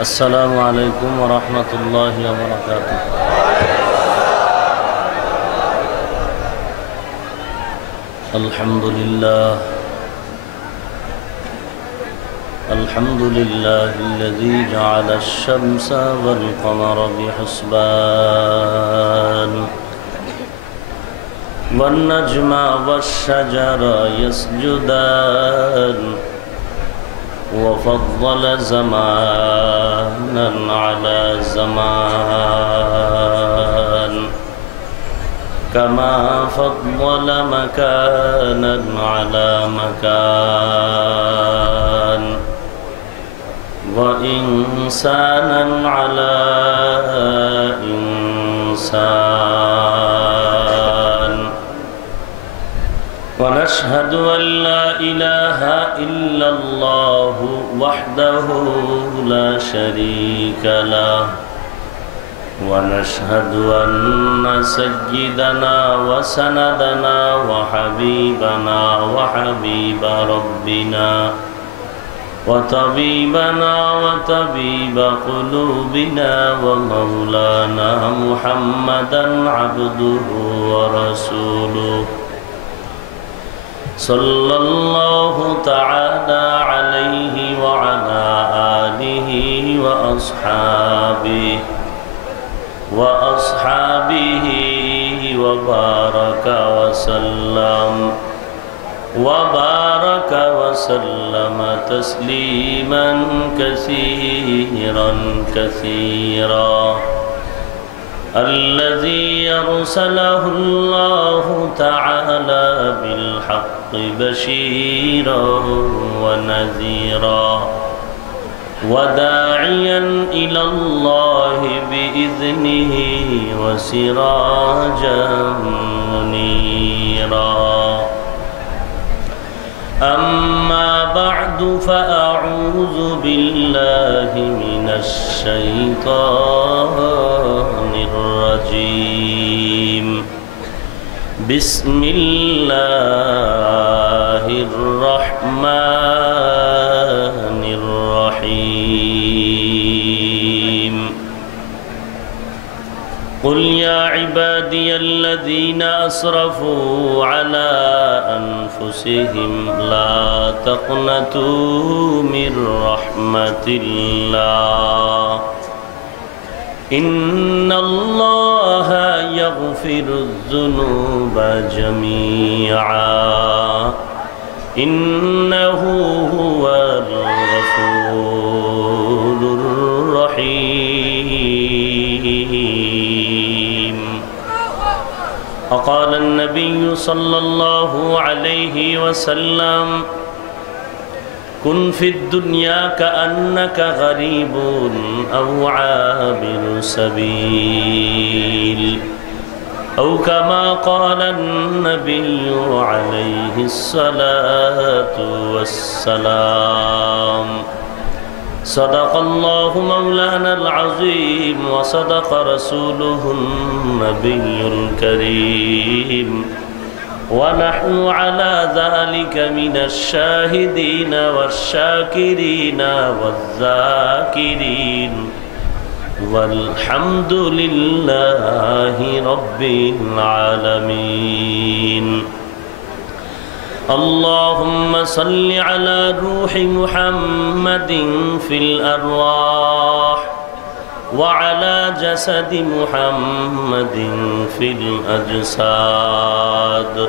السلام عليكم ورحمة الله وبركاته. الحمد لله الذي جعل الشمس والقمر بحسبان والنجم والشجر يسجدان وفضل زمانا على زمان كما فضل مكانا على مكان وإنسانا على إنسان ونشهد أن لا إله إلا الله وحده لا شريك له ونشهد أن سيدنا وسندنا وحبيبنا وحبيب ربنا وطبيبنا وطبيب قلوبنا ومولانا محمدا عبده ورسوله صلى الله تعالى عليه وعلى آله وأصحابه وبارك وسلم تسليما كثيرا الذي يرسله الله تعالى بالحق بشيرا ونذيرا وداعيا إلى الله بإذنه وسراجا منيرا أما بعد فأعوذ بالله من الشيطان الرجيم بسم الله الرحمن الرحيم قل يا عبادي الذين أسرفوا على أنفسهم لا تقنطوا من رحمة الله إن الله يغفر الذنوب جميعا إنه هو الغفور الرحيم. وقال النبي صلى الله عليه وسلم كن في الدنيا كأنك غريب أو عابر سبيل أو كما قال النبي عليه الصلاة والسلام. صدق الله مولانا العظيم وصدق رسوله النبي الكريم ونحن على ذلك من الشاهدين والشاكرين والذاكرين والحمد لله رب العالمين. اللهم صل على روح محمد في الأرواح وعلى جسد محمد في الأجساد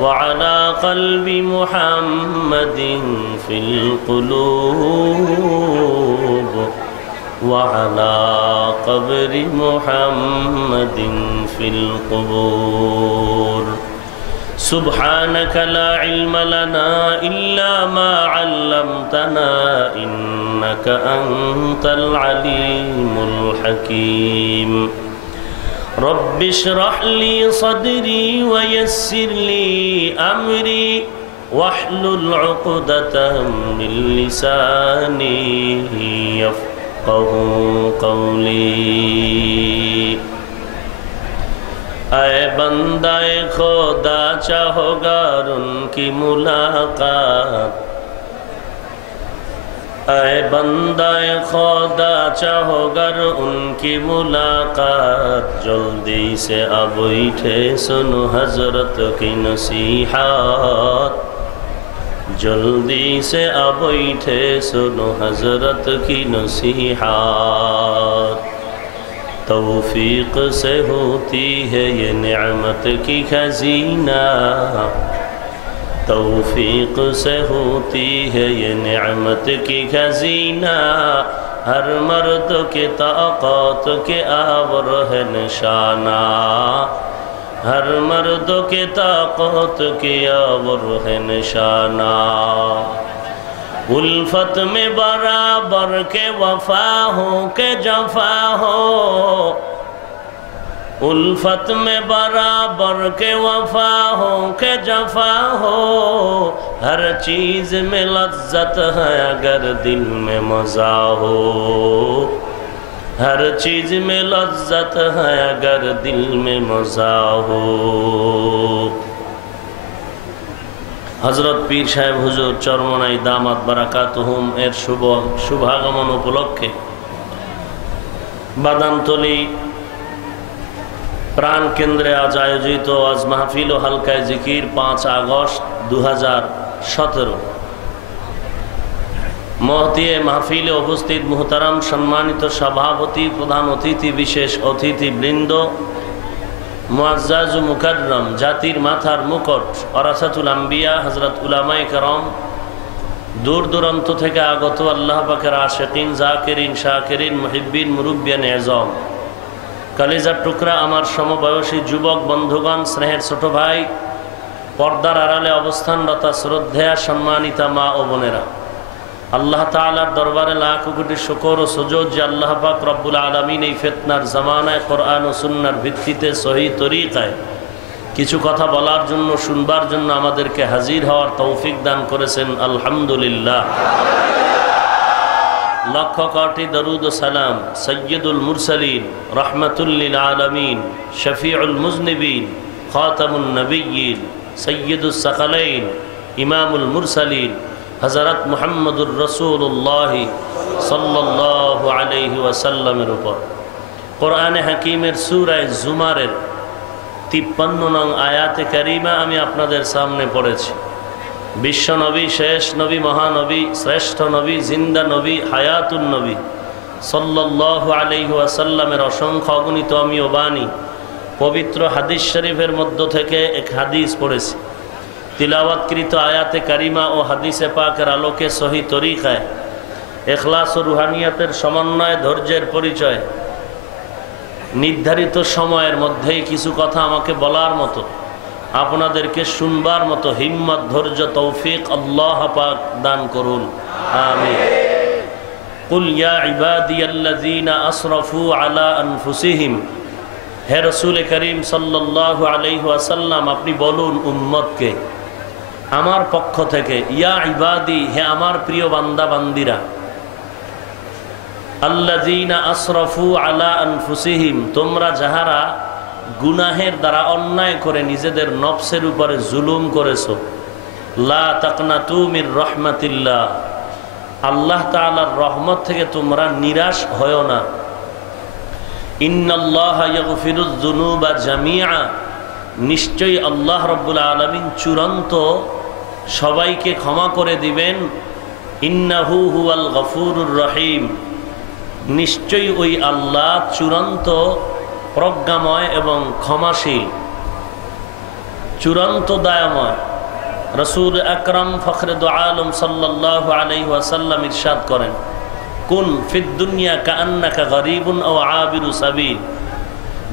وعلى قلب محمد في القلوب وعلى قبر محمد في القبور. سبحانك لا علم لنا إلا ما علمتنا إنك أنت العليم الحكيم. رب اشرح لي صدري ويسر لي أمري واحلل عقدة من لساني يفقه قولي. اے بندہ خدا چاہو گار ان کی ملاقات ऐ बंदाए खुदा चाहो गर उनकी मुलाकात, जल्दी से अब बैठे सुनो हजरत की नसीहत, जल्दी से अब बैठे सुनो हजरत की नसीहत। तौफीक से होती है ये नेमत की खजीना, तौफीक से होती है ये नेमत की खजीना। हर मर्द के ताकत के आवर है निशाना, हर मर्द के ताकत के आवर है निशाना। उल्फत में बराबर के वफा हो के जफा हो, उल्फत में बराबर के वफा हो के जफा हो। हर चीज में लज्जत है अगर दिल में मजा हो, हर चीज में लज्जत है अगर दिल में मजा हो। हजरत पीर साहेब हुजूर चरमनाई दामात बाराकातुहुम एर शुभागमन उपलक्षे बादामतली प्राण केंद्रे आज आयोजित आज महफिल ও হালকায় জিকির 5 আগস্ট 2017। महतिए महफिले उपस्थित मुहताराम सम्मानित सभापति प्रधान अतिथि विशेष अतिथिबृंद मुआज्जाज मुकर्रम जातिर माथार मुकुट वरासातुल आम्बिया हजरत उलामाए करम दूर दूरान्त থেকে আগত আল্লাহ পাকের আশিকিন জাকিরিন শাকিরিন মুহিব্বিন মুরব্বিয়ান এজম कलेजार टुकरा आमार समबयसी युवक बंधुगण स्नेहर छोटो भाई पर्दार आड़ाले अवस्थानरता श्रद्धेया सम्मानिता मा ओ बोनेरा आल्लाह ताआलार दरबारे लाख कोटी शुकर ओ सुजूद जे आल्लाह पाक रब्बुल आलामीन এই ফিতনার জামানায় কোরআন ও সুন্নাহর ভিত্তিতে সহি তরিকায় কিছু কথা বলার জন্য শুনবার জন্য আমাদেরকে হাজির হওয়ার তৌফিক দান করেছেন আলহামদুলিল্লাহ। लक्ष कोटि दरूद सलाम सय्यदुल मुरसलीन रहमतुल लिल आलमीन शफीउल मुज़निबीन खातमुन नबिय्यीन सय्यदुस सकलैन इमामुल मुरसलीन हज़रत मुहम्मदुर रसूलुल्लाह सल्लल्लाहु अलैहि वसल्लमेर ऊपर कुरआने हकीमेर सूरा जुमारेर 53 नং आयाते करीमा आमी आपनादेर सामने पढ़ेছি। विश्व नबी शेष नबी महानबी श्रेष्ठ नबी जिंदा नबी हायातुन नबी सल्लल्लाहु अलैहि वसल्लमेर असंख्य अगणित अमीय बाणी पवित्र हादिस शरीफेर मध्य थेके एक हादिस पढ़ेছি। तिलावतकृत आयाते करीमा और हादिसे पाकेर आलोके सही तरिकाय इखलास और रूहानियतेर समन्वय धैर्येर परिचय निर्धारित समयेर मध्येई किछु कथा आमाके बलार मतो आपनादेरके शुनबार मतो हिम्मत धैर्य तौफिक अल्लाह पाक दान करुन आमीन। कुल या इबादियल्लाज़ीना असरफू अला अनफुसिहिम, हे रसूल करीम सल्लल्लाहु अलैहि वसल्लम अपनी बोलुन उम्मत के आमार पक्ष थेके या इबादी हे आमार प्रिय बान्दा बान्दिरा अल्लाज़ीना असरफू अला अनफुसिहिम तोमरा जाहारा गुनाहेर द्वारा अन्याय करे निजेदेर नफ्सेर उपरे जुलुम करेछो ला ताकनातु मिर रहमातिल्लाह आल्लाह ताआलार रहमत थेके तोमरा निराश हयो ना। इन्नाल्लाहा यागफिरुज जुनुबा जामिआ निश्चय अल्लाह रब्बुल आलामीन चूड़ान्त सबाइके क्षमा करे दिबेन। इन्नाहु हुवाल गफुरुर रहीम निश्चय ओई आल्लाह चूड़ान्त प्रज्ञामय एवं क्षमाशील चूड़ान्त दयामय। रसूल अकरम फखरे दो आलम सल्लल्लाहु अलैहि वसल्लम इरशाद करें कुन फिद दुनिया काअन्नाका गरीबुन अव आबिरु साबिल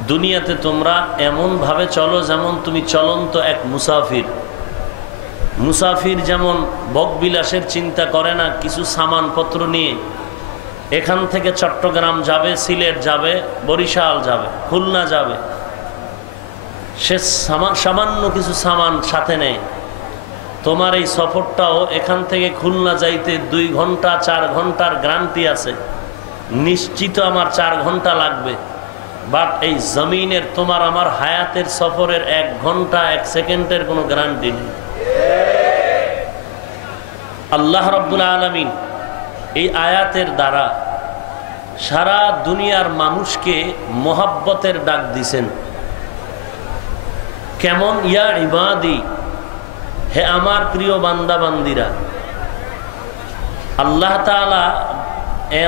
दुनियाते तोमरा एमन भावे चलो जेमन तुमी चलন্ত एक मुसाफिर। मुसाफिर जेमन भोगবিলাসের चिंता करे ना किछु सामानपत्र निये एखान थेके चट्टग्राम जाबे सिलेट जाबे बरिशाल जाबे खुलना जाबे से सामान्य किछु सामान साथे नेই তোমার এই সফরটাও এখান থেকে খুলনা যাইতে 2 ঘন্টা 4 ঘন্টার গ্যারান্টি আছে নিশ্চিত আমার 4 ঘন্টা লাগবে বাট এই জমিনের তোমার আমার হায়াতের সফরের 1 ঘন্টা 1 সেকেন্ডের কোনো গ্যারান্টি নেই। আল্লাহ রাব্বুল আলামিন এই আয়াতের দ্বারা সারা দুনিয়ার মানুষকে মোহাব্বতের ডাক দিছেন। কেমন? ইয়া ইবাদি, হে আমার প্রিয় বান্দা বান্দিরা। আল্লাহ তাআলা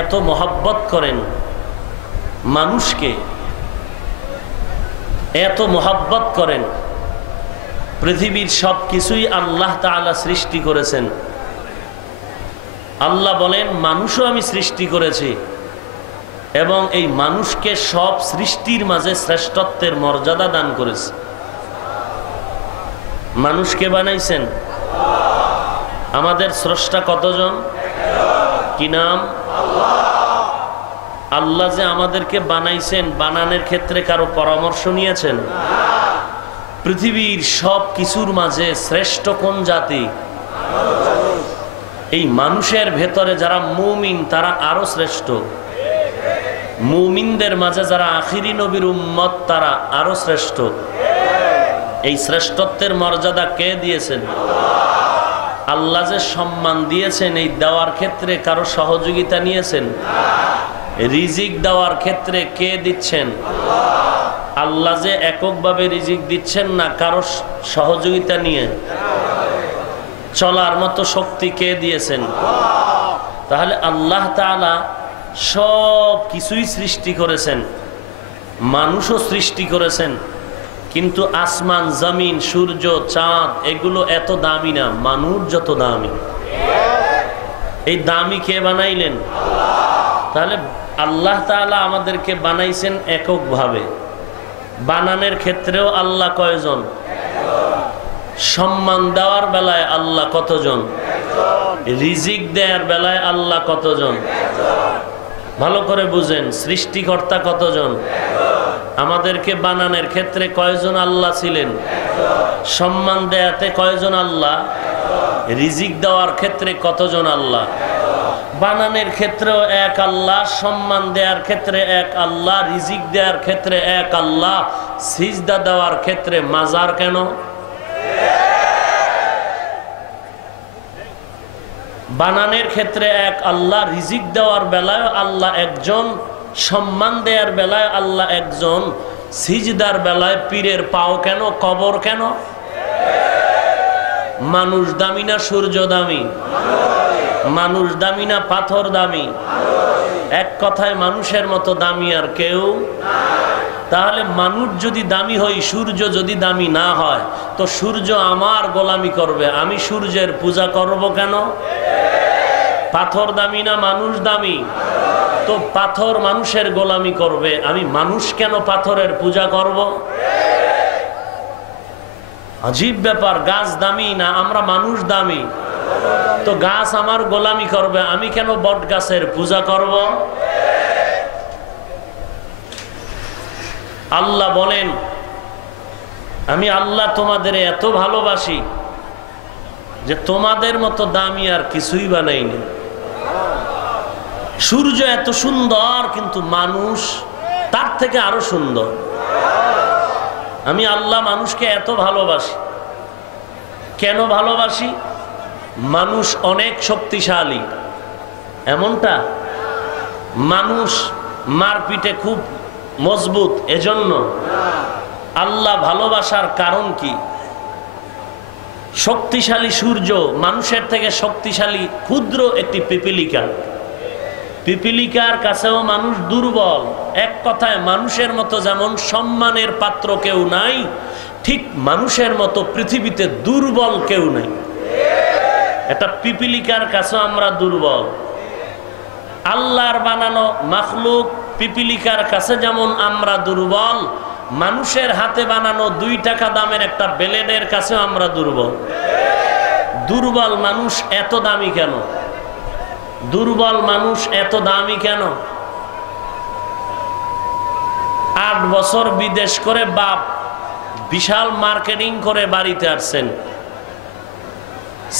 এত মোহাব্বত করেন মানুষকে, এত মোহাব্বত করেন। পৃথিবীর সব কিছুই আল্লাহ তাআলা সৃষ্টি করেছেন। আল্লাহ বলেন মানুষও আমি সৃষ্টি করেছি এবং এই মানুষকে সব সৃষ্টির মাঝে শ্রেষ্ঠত্বের মর্যাদা দান করেছে। মানুষকে বানাইছেন আমাদের স্রষ্টা কতজন? কি নাম? আল্লাহ যে আমাদেরকে বানাইছেন, বানানোর ক্ষেত্রে কারো পরামর্শ নিয়েছেন? পৃথিবীর সব কিছুর মাঝে শ্রেষ্ঠ কোন জাতি? এই মানুষের ভেতরে যারা মুমিন তারা আরো শ্রেষ্ঠ। মুমিনদের মাঝে যারা আখিরি নবীর উম্মত তারা আরো শ্রেষ্ঠ। এই শ্রেষ্ঠত্বের মর্যাদা কে দিয়েছেন? আল্লাহ যে সম্মান দিয়েছেন, এই দেওয়ার ক্ষেত্রে কারো সহযোগিতা নিয়েছেন? রিজিক দেওয়ার ক্ষেত্রে কে দিচ্ছেন? আল্লাহ যে এককভাবে রিজিক দিচ্ছেন না, কারো সহযোগিতা নিয়ে। চলার মতো শক্তি কে দিয়েছেন? তাহলে আল্লাহ তাআলা সব কিছুই সৃষ্টি করেছেন, মানুষও সৃষ্টি করেছেন। কিন্তু আসমান, জমিন, সূর্য, চাঁদ এগুলো এত দামি না, মানুষ যত দামি। এই দামি কে বানাইলেন? তাহলে আল্লাহ তাআলা আমাদেরকে বানাইছেন এককভাবে। বানানোর ক্ষেত্রেও আল্লাহ কয়জন? সম্মান দেওয়ার বেলায় আল্লাহ কতজন? রিজিক দেওয়ার বেলায় আল্লাহ কতজন? ভালো করে বুঝেন, সৃষ্টিকর্তা কতজন? আমাদেরকে বানানোর ক্ষেত্রে কয়জন আল্লাহ ছিলেন? সম্মান দেয়াতে কয়জন আল্লাহ? রিজিক দেওয়ার ক্ষেত্রে কতজন আল্লাহ? বানানোর ক্ষেত্রেও এক আল্লাহ, সম্মান দেওয়ার ক্ষেত্রে এক আল্লাহ, রিজিক দেওয়ার ক্ষেত্রে এক আল্লাহ, সিজদা দেওয়ার ক্ষেত্রে মাজার কেন? বানানোর ক্ষেত্রে এক আল্লাহ, রিজিক দেওয়ার বেলায় আল্লাহ একজন, সম্মান দেওয়ার বেলায় আল্লাহ একজন, সিজদার বেলায় পীরের পাও কেন, কবর কেন? মানুষ দামি না সূর্য দামি? মানুষ দামি না পাথর দামি? এক কথায় মানুষের মতো দামি আর কেউ। তাহলে মানুষ যদি দামি হয়, সূর্য যদি দামি না হয়, তো সূর্য আমার গোলামি করবে, আমি সূর্যের পূজা করব কেন? পাথর দামি না মানুষ দামি? তো পাথর মানুষের গোলামি করবে, আমি মানুষ কেন পাথরের পূজা করব? আজীব ব্যাপার। গাছ দামি না আমরা মানুষ দামি? তো গাছ আমার গোলামি করবে, আমি কেন বট গাছের পূজা করব? আল্লাহ বলেন আমি আল্লাহ তোমাদের এত ভালোবাসি যে তোমাদের মতো দামি আর কিছুই বানাইনি। সূর্য এত সুন্দর, কিন্তু মানুষ তার থেকে আরো সুন্দর। আমি আল্লাহ মানুষকে এত ভালোবাসি। কেন ভালোবাসি? মানুষ অনেক শক্তিশালী এমনটা? মানুষ মারপিটে খুব মজবুত এজন্য? আল্লাহ ভালোবাসার কারণ কি? শক্তিশালী সূর্য মানুষের থেকে শক্তিশালী ক্ষুদ্র একটি পিপীলিকা। পিপীলিকার কাছেও মানুষ দুর্বল। এক কথায় মানুষের মতো যেমন সম্মানের পাত্র কেউ নাই, ঠিক মানুষের মতো পৃথিবীতে দুর্বল কেউ নাই। এটা পিপীলিকার কাছে আমরা দুর্বল। আল্লাহর বানানো মাখলুক পিপীলিকার কাছে যেমন আমরা দুর্বল, মানুষের হাতে বানানো 2 টাকা দামের একটা ব্লেডের কাছেও আমরা দুর্বল। দুর্বল মানুষ এত দামি কেন? দুর্বল মানুষ এত দামি কেন? 8 বছর বিদেশ করে বাপ বিশাল মার্কেটিং করে বাড়িতে আসছেন।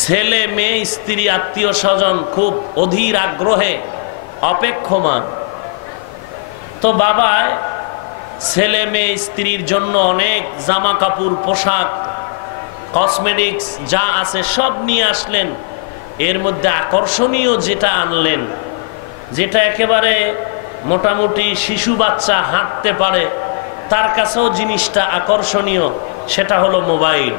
ছেলে মেয়ে স্ত্রী আত্মীয় স্বজন খুব অধীর আগ্রহে অপেক্ষমান। তো বাবায় ছেলে মেয়ে স্ত্রীর জন্য অনেক জামা কাপড়, পোশাক, কসমেটিক্স যা আছে সব নিয়ে আসলেন। এর মধ্যে আকর্ষণীয় যেটা আনলেন, যেটা একেবারে মোটামুটি শিশু বাচ্চা হাঁটতে পারে তার কাছেও জিনিসটা আকর্ষণীয়, সেটা হলো মোবাইল।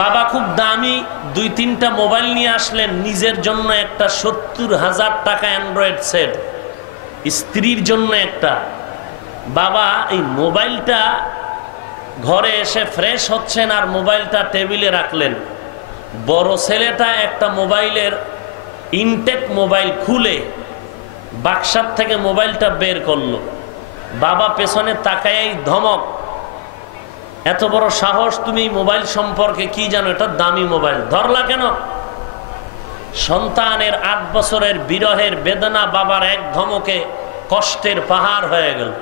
বাবা খুব দামি 2-3টা মোবাইল নিয়ে আসলেন, নিজের জন্য একটা 70,000 টাকা অ্যান্ড্রয়েড সেট, স্ত্রীর জন্য একটা। বাবা এই মোবাইলটা ঘরে এসে ফ্রেশ হচ্ছেন আর মোবাইলটা টেবিলে রাখলেন। বড় ছেলেটা একটা মোবাইলের ইনটেক মোবাইল খুলে বাক্সার থেকে মোবাইলটা বের করলো। বাবা পেছনে তাকায় ধমক, এত বড় সাহস, তুমি মোবাইল সম্পর্কে কি জানো? এটা দামি মোবাইল, ধরলা কেন? সন্তানের 8 বছরের বিরহের বেদনা বাবার এক ধমকে কষ্টের পাহাড় হয়ে গেল।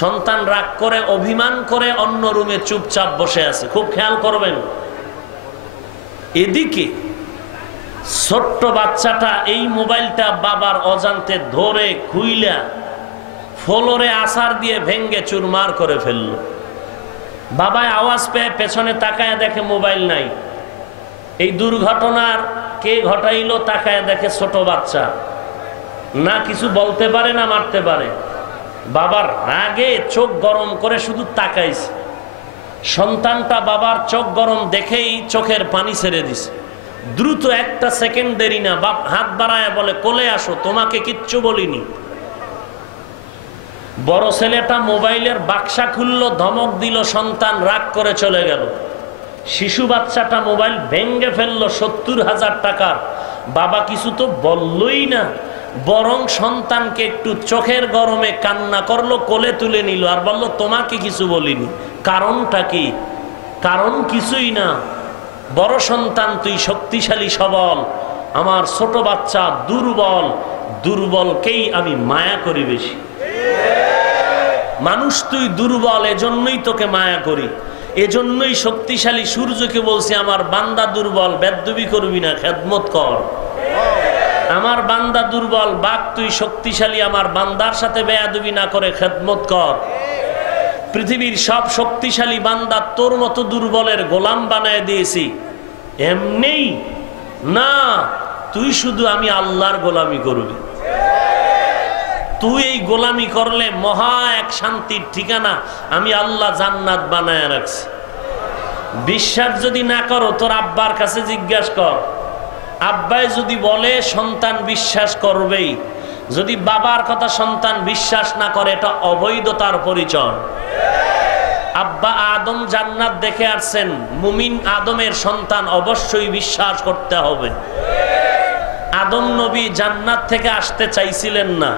সন্তান রাগ করে অভিমান করে অন্য রুমে চুপচাপ বসে আছে। খুব খেয়াল করবেন। এদিকে ছোট্ট বাচ্চাটা এই মোবাইলটা বাবার অজান্তে ধরে খুইলা ফ্লোরে আছাড় দিয়ে ভেঙ্গে চুরমার করে ফেলল। বাবা আওয়াজ পেয়ে পেছনে তাকায় দেখে মোবাইল নাই। এই দুর্ঘটনার কে ঘটাইলো তাকায় দেখে ছোট বাচ্চা, না কিছু বলতে পারে না মারতে পারে। বাবার রাগে চোখ গরম করে শুধু তাকাইছে। সন্তানটা বাবার চোখ গরম দেখেই চোখের পানি ছেড়ে দিছে। দ্রুত 1 সেকেন্ড দেরি না, বাপ হাত বাড়ায় বলে, কোলে আসো, তোমাকে কিচ্ছু বলিনি। বড় ছেলেটা মোবাইলের বাক্সা খুললো, ধমক দিল, সন্তান রাগ করে চলে গেল। শিশু বাচ্চাটা মোবাইল ভেঙ্গে ফেললো 70,000 টাকার। বাবা কিছু তো বললই না, বরং সন্তানকে একটু চোখের গরমে কান্না করলো, কোলে তুলে নিল আর বলল, তোমাকে কিছু বলিনি। কারণটা কি? কারণ কিছুই না। বড় সন্তান তুই শক্তিশালী সবল, আমার ছোট বাচ্চা দুর্বল, দুর্বলকেই আমি মায়া করি বেশি। মানুষ তুই দুর্বল, এজন্যই তোকে মায়া করি। এজন্যই শক্তিশালী সূর্যকে বলছি, আমার বান্দা দুর্বল, বেয়াদবি করবি না, খেদমত কর। আমার বান্দা দুর্বল, বাপ তুই শক্তিশালী, আমার বান্দার সাথে বেয়াদবি না করে খেদমত কর। পৃথিবীর সব শক্তিশালী বান্দা তোর মতো দুর্বলের গোলাম বানায় দিয়েছি। এমনি না, তুই শুধু আমি আল্লাহর গোলামি করবি। তুই এই গোলামি করলে মহা এক শান্তির ঠিকানা আমি আল্লাহ জান্নাত বানায় রাখছি। বিশ্বাস যদি না করো তোর আব্বার কাছে জিজ্ঞাসা কর। আব্বাই যদি বলে সন্তান বিশ্বাস করবেই। যদি বাবার কথা সন্তান বিশ্বাস না করে, এটা অবৈধতার পরিচয়। আব্বা আদম জান্নাত দেখে আসছেন, মুমিন আদমের সন্তান অবশ্যই বিশ্বাস করতে হবে। আদম নবী জান্নাত থেকে আসতে চাইছিলেন না।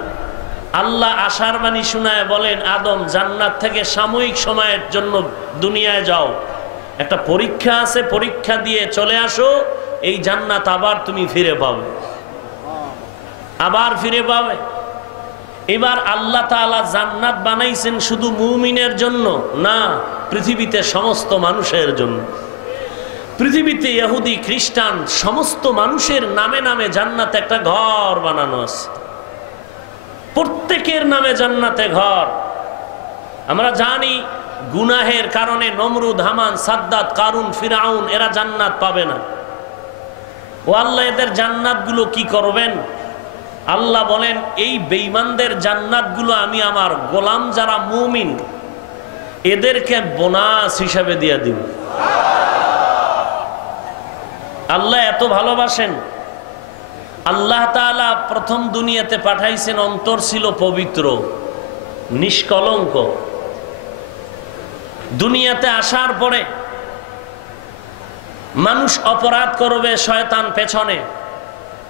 আল্লাহ আশার বাণী শোনায় বলেন, আদম জান্নাত থেকে সাময়িক সময়ের জন্য দুনিয়ায় যাও, একটা পরীক্ষা আছে, পরীক্ষা দিয়ে চলে আসো, এই জান্নাত আবার তুমি ফিরে পাবে, আবার ফিরে পাবে। এবার আল্লাহ তাআলা জান্নাত বানাইছেন শুধু মুমিনের জন্য না, পৃথিবীতে সমস্ত মানুষের জন্য। পৃথিবীতে ইহুদি খ্রিস্টান সমস্ত মানুষের নামে নামে জান্নাতে একটা ঘর বানানো আছে। প্রত্যেকের নামে জান্নাতে ঘর। আমরা জানি গুনাহের কারণে নমরুদ, হামান, সাদ্দাত, কারুন, ফিরাউন এরা জান্নাত পাবে না। ও আল্লাহ, এদের জান্নাতগুলো কি করবেন? আল্লাহ বলেন, এই বেঈমানদের জান্নাতগুলো আমি আমার গোলাম যারা মুমিন এদেরকে বোনাস হিসাবে দিয়ে দিব। আল্লাহ এত ভালোবাসেন। আল্লাহ তাআলা প্রথম দুনিয়াতে পাঠাইছেন, অন্তর ছিল পবিত্র, নিষ্কলঙ্ক। দুনিয়াতে আসার পরে মানুষ অপরাধ করবে শয়তান পেছনে,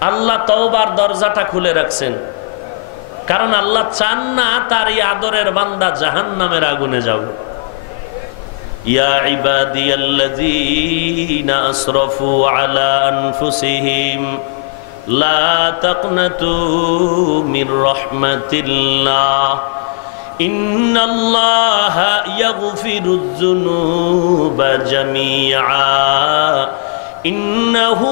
আল্লাহ তওবার দরজাটা খুলে রাখছেন। কারণ আল্লাহ চান না তার এই আদরের বান্দা জাহান্নামের আগুনে যাবে। ইয়া ইবাদিয়াল্লাযীনা আসরাফু আলা আনফুসিহিম লা তাকনাতু মির রাহমাতিল্লাহ ইন্নাল্লাহা ইয়াগফিরুয যুনুবা জামিআ ইন্নাহু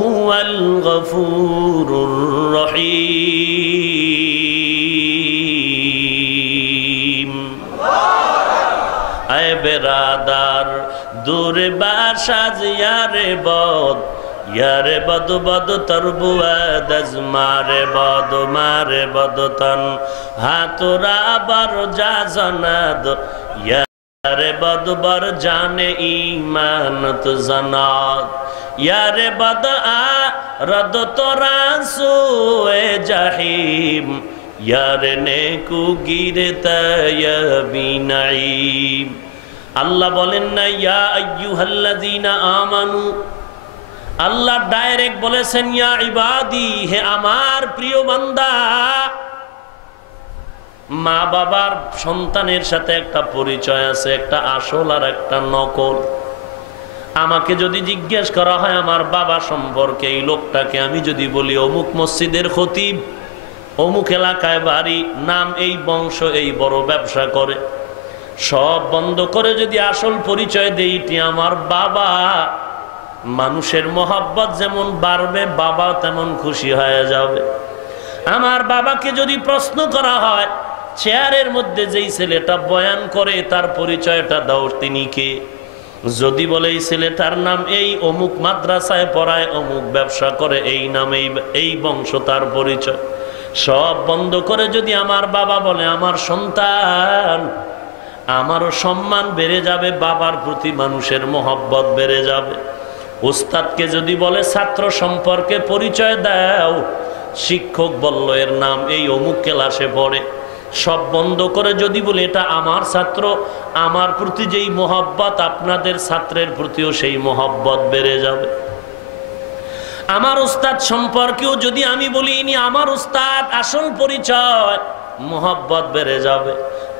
হুয়াল গফুরুর রহিম। আয় বেরাদার, দূরে বাসাজ ইয়ারে বদ ইয়ারে বদ বদ তরবুয়াদ মারে বদ তন হাতুরা বর যা জনাদ ইয়ারে বদ বর জানে ঈমানত জনাদ ইয়ারে বদ আ রদ তোরা সুয়ে জাহিম ইয়ারে নেকু গিরতা ইয়াবিনাইম। আল্লাহ বলেন না ইয়া আইয়ুহাল্লাযীনা আমানু, আল্লাহ ডাইরেক্ট বলেছেন ইয়া ইবাদি, হে আমার প্রিয় বান্দা। মা বাবার সন্তানের সাথে একটা পরিচয় আছে, একটা আসল আর একটা নকল। আমাকে যদি জিজ্ঞেস করা হয় আমার বাবা সম্পর্কে, এই লোকটাকে আমি যদি বলি অমুক মসজিদের খতিব, অমুক এলাকায় বাড়ি, নাম এই, বংশ এই, বড় ব্যবসা করে, সব বন্ধ করে যদি আসল পরিচয় দেই এটি আমার বাবা, মানুষের মহব্বত যেমন বাড়বে বাবা তেমন খুশি হয়ে যাবে। আমার বাবাকে যদি প্রশ্ন করা হয় চেয়ারের মধ্যে যেই ছেলেটা বয়ান করে তার পরিচয়টা দাও, তিনি কে? যদি বলে এই ছেলেটার নাম এই, অমুক মাদ্রাসায় পড়ায়, অমুক ব্যবসা করে, এই নাম এই বংশ, তার পরিচয় সব বন্ধ করে যদি আমার বাবা বলে আমার সন্তান, আমারও সম্মান বেড়ে যাবে, বাবার প্রতি মানুষের মহব্বত বেড়ে যাবে। উস্তাদকে যদি বলে ছাত্র সম্পর্কে পরিচয় দাও, শিক্ষক বলল এর নাম এই, অমুক ক্লাসে পড়ে, সব বন্ধ করে যদি বলে এটা আমার ছাত্র, আমার প্রতি যেই মহব্বত আপনাদের ছাত্রের প্রতিও সেই মহব্বত বেড়ে যাবে। আমার উস্তাদ সম্পর্কেও যদি আমি বলি ইনি আমার উস্তাদ, আসল পরিচয়, মহব্বত বেড়ে যাবে।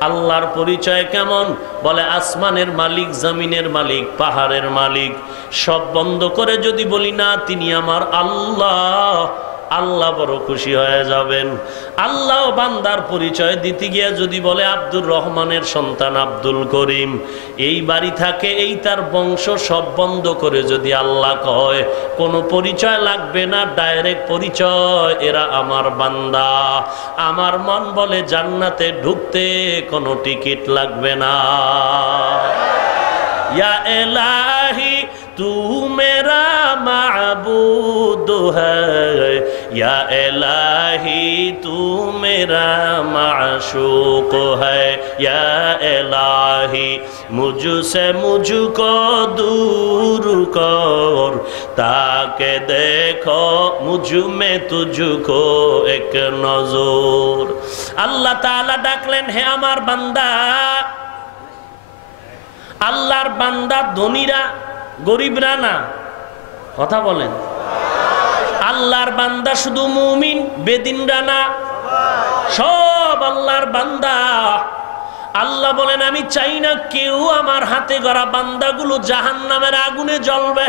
আল্লাহর পরিচয় কেমন? বলে আসমানের মালিক, জমিনের মালিক, পাহাড়ের মালিক, সব বন্ধ করে যদি বলি না তিনি আমার আল্লাহ, আল্লাহ বড় খুশি হয়ে যাবেন। আল্লাহ বান্দার পরিচয় দিতে গিয়ে যদি বলে আব্দুর রহমানের সন্তান আব্দুল করিম, এই বাড়ি থাকে, এই তার বংশ, সব বন্ধ করে যদি আল্লাহ কয়, কোনো পরিচয় লাগবে না, ডাইরেক্ট পরিচয়, এরা আমার বান্দা। আমার মন বলে জান্নাতে ঢুকতে কোনো টিকিট লাগবে না। ইয়া ইলাহি তু মেরা মাবুদ হ্যায়, या इलाही तू मेरा माशूक है, या इलाही मुझसे मुझको दूर कर, ताके देखो मुझ में तुझको एक नजर। अल्लाह ताला डाकलेन हे आमार बांदा। আল্লাহর বান্দা ধনীরা গরিবরা না, কথা বলেন। আল্লাহর বান্দা শুধু মুমিন, বেদিনরা না, সব আল্লাহর বান্দা। আল্লাহ বলেন আমি চাই না কেউ আমার হাতে গড়া বান্দাগুলো জাহান্নামের আগুনে জ্বলবে।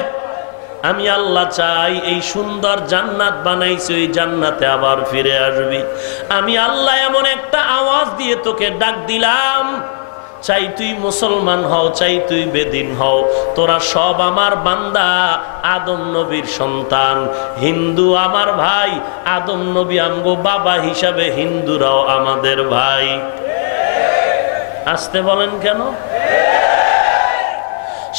আমি আল্লাহ চাই এই সুন্দর জান্নাত বানাইছি, ওই জান্নাতে আবার ফিরে আসবি। আমি আল্লাহ এমন একটা আওয়াজ দিয়ে তোকে ডাক দিলাম, চাই তুই মুসলমান হও, চাই তুই বেদিন হও, তোরা সব আমার বান্দা, আদম নবীর সন্তান। হিন্দু আমার ভাই, আদম নবী আমগো বাবা হিসাবে হিন্দুরাও আমাদের ভাই। আসতে বলেন কেন?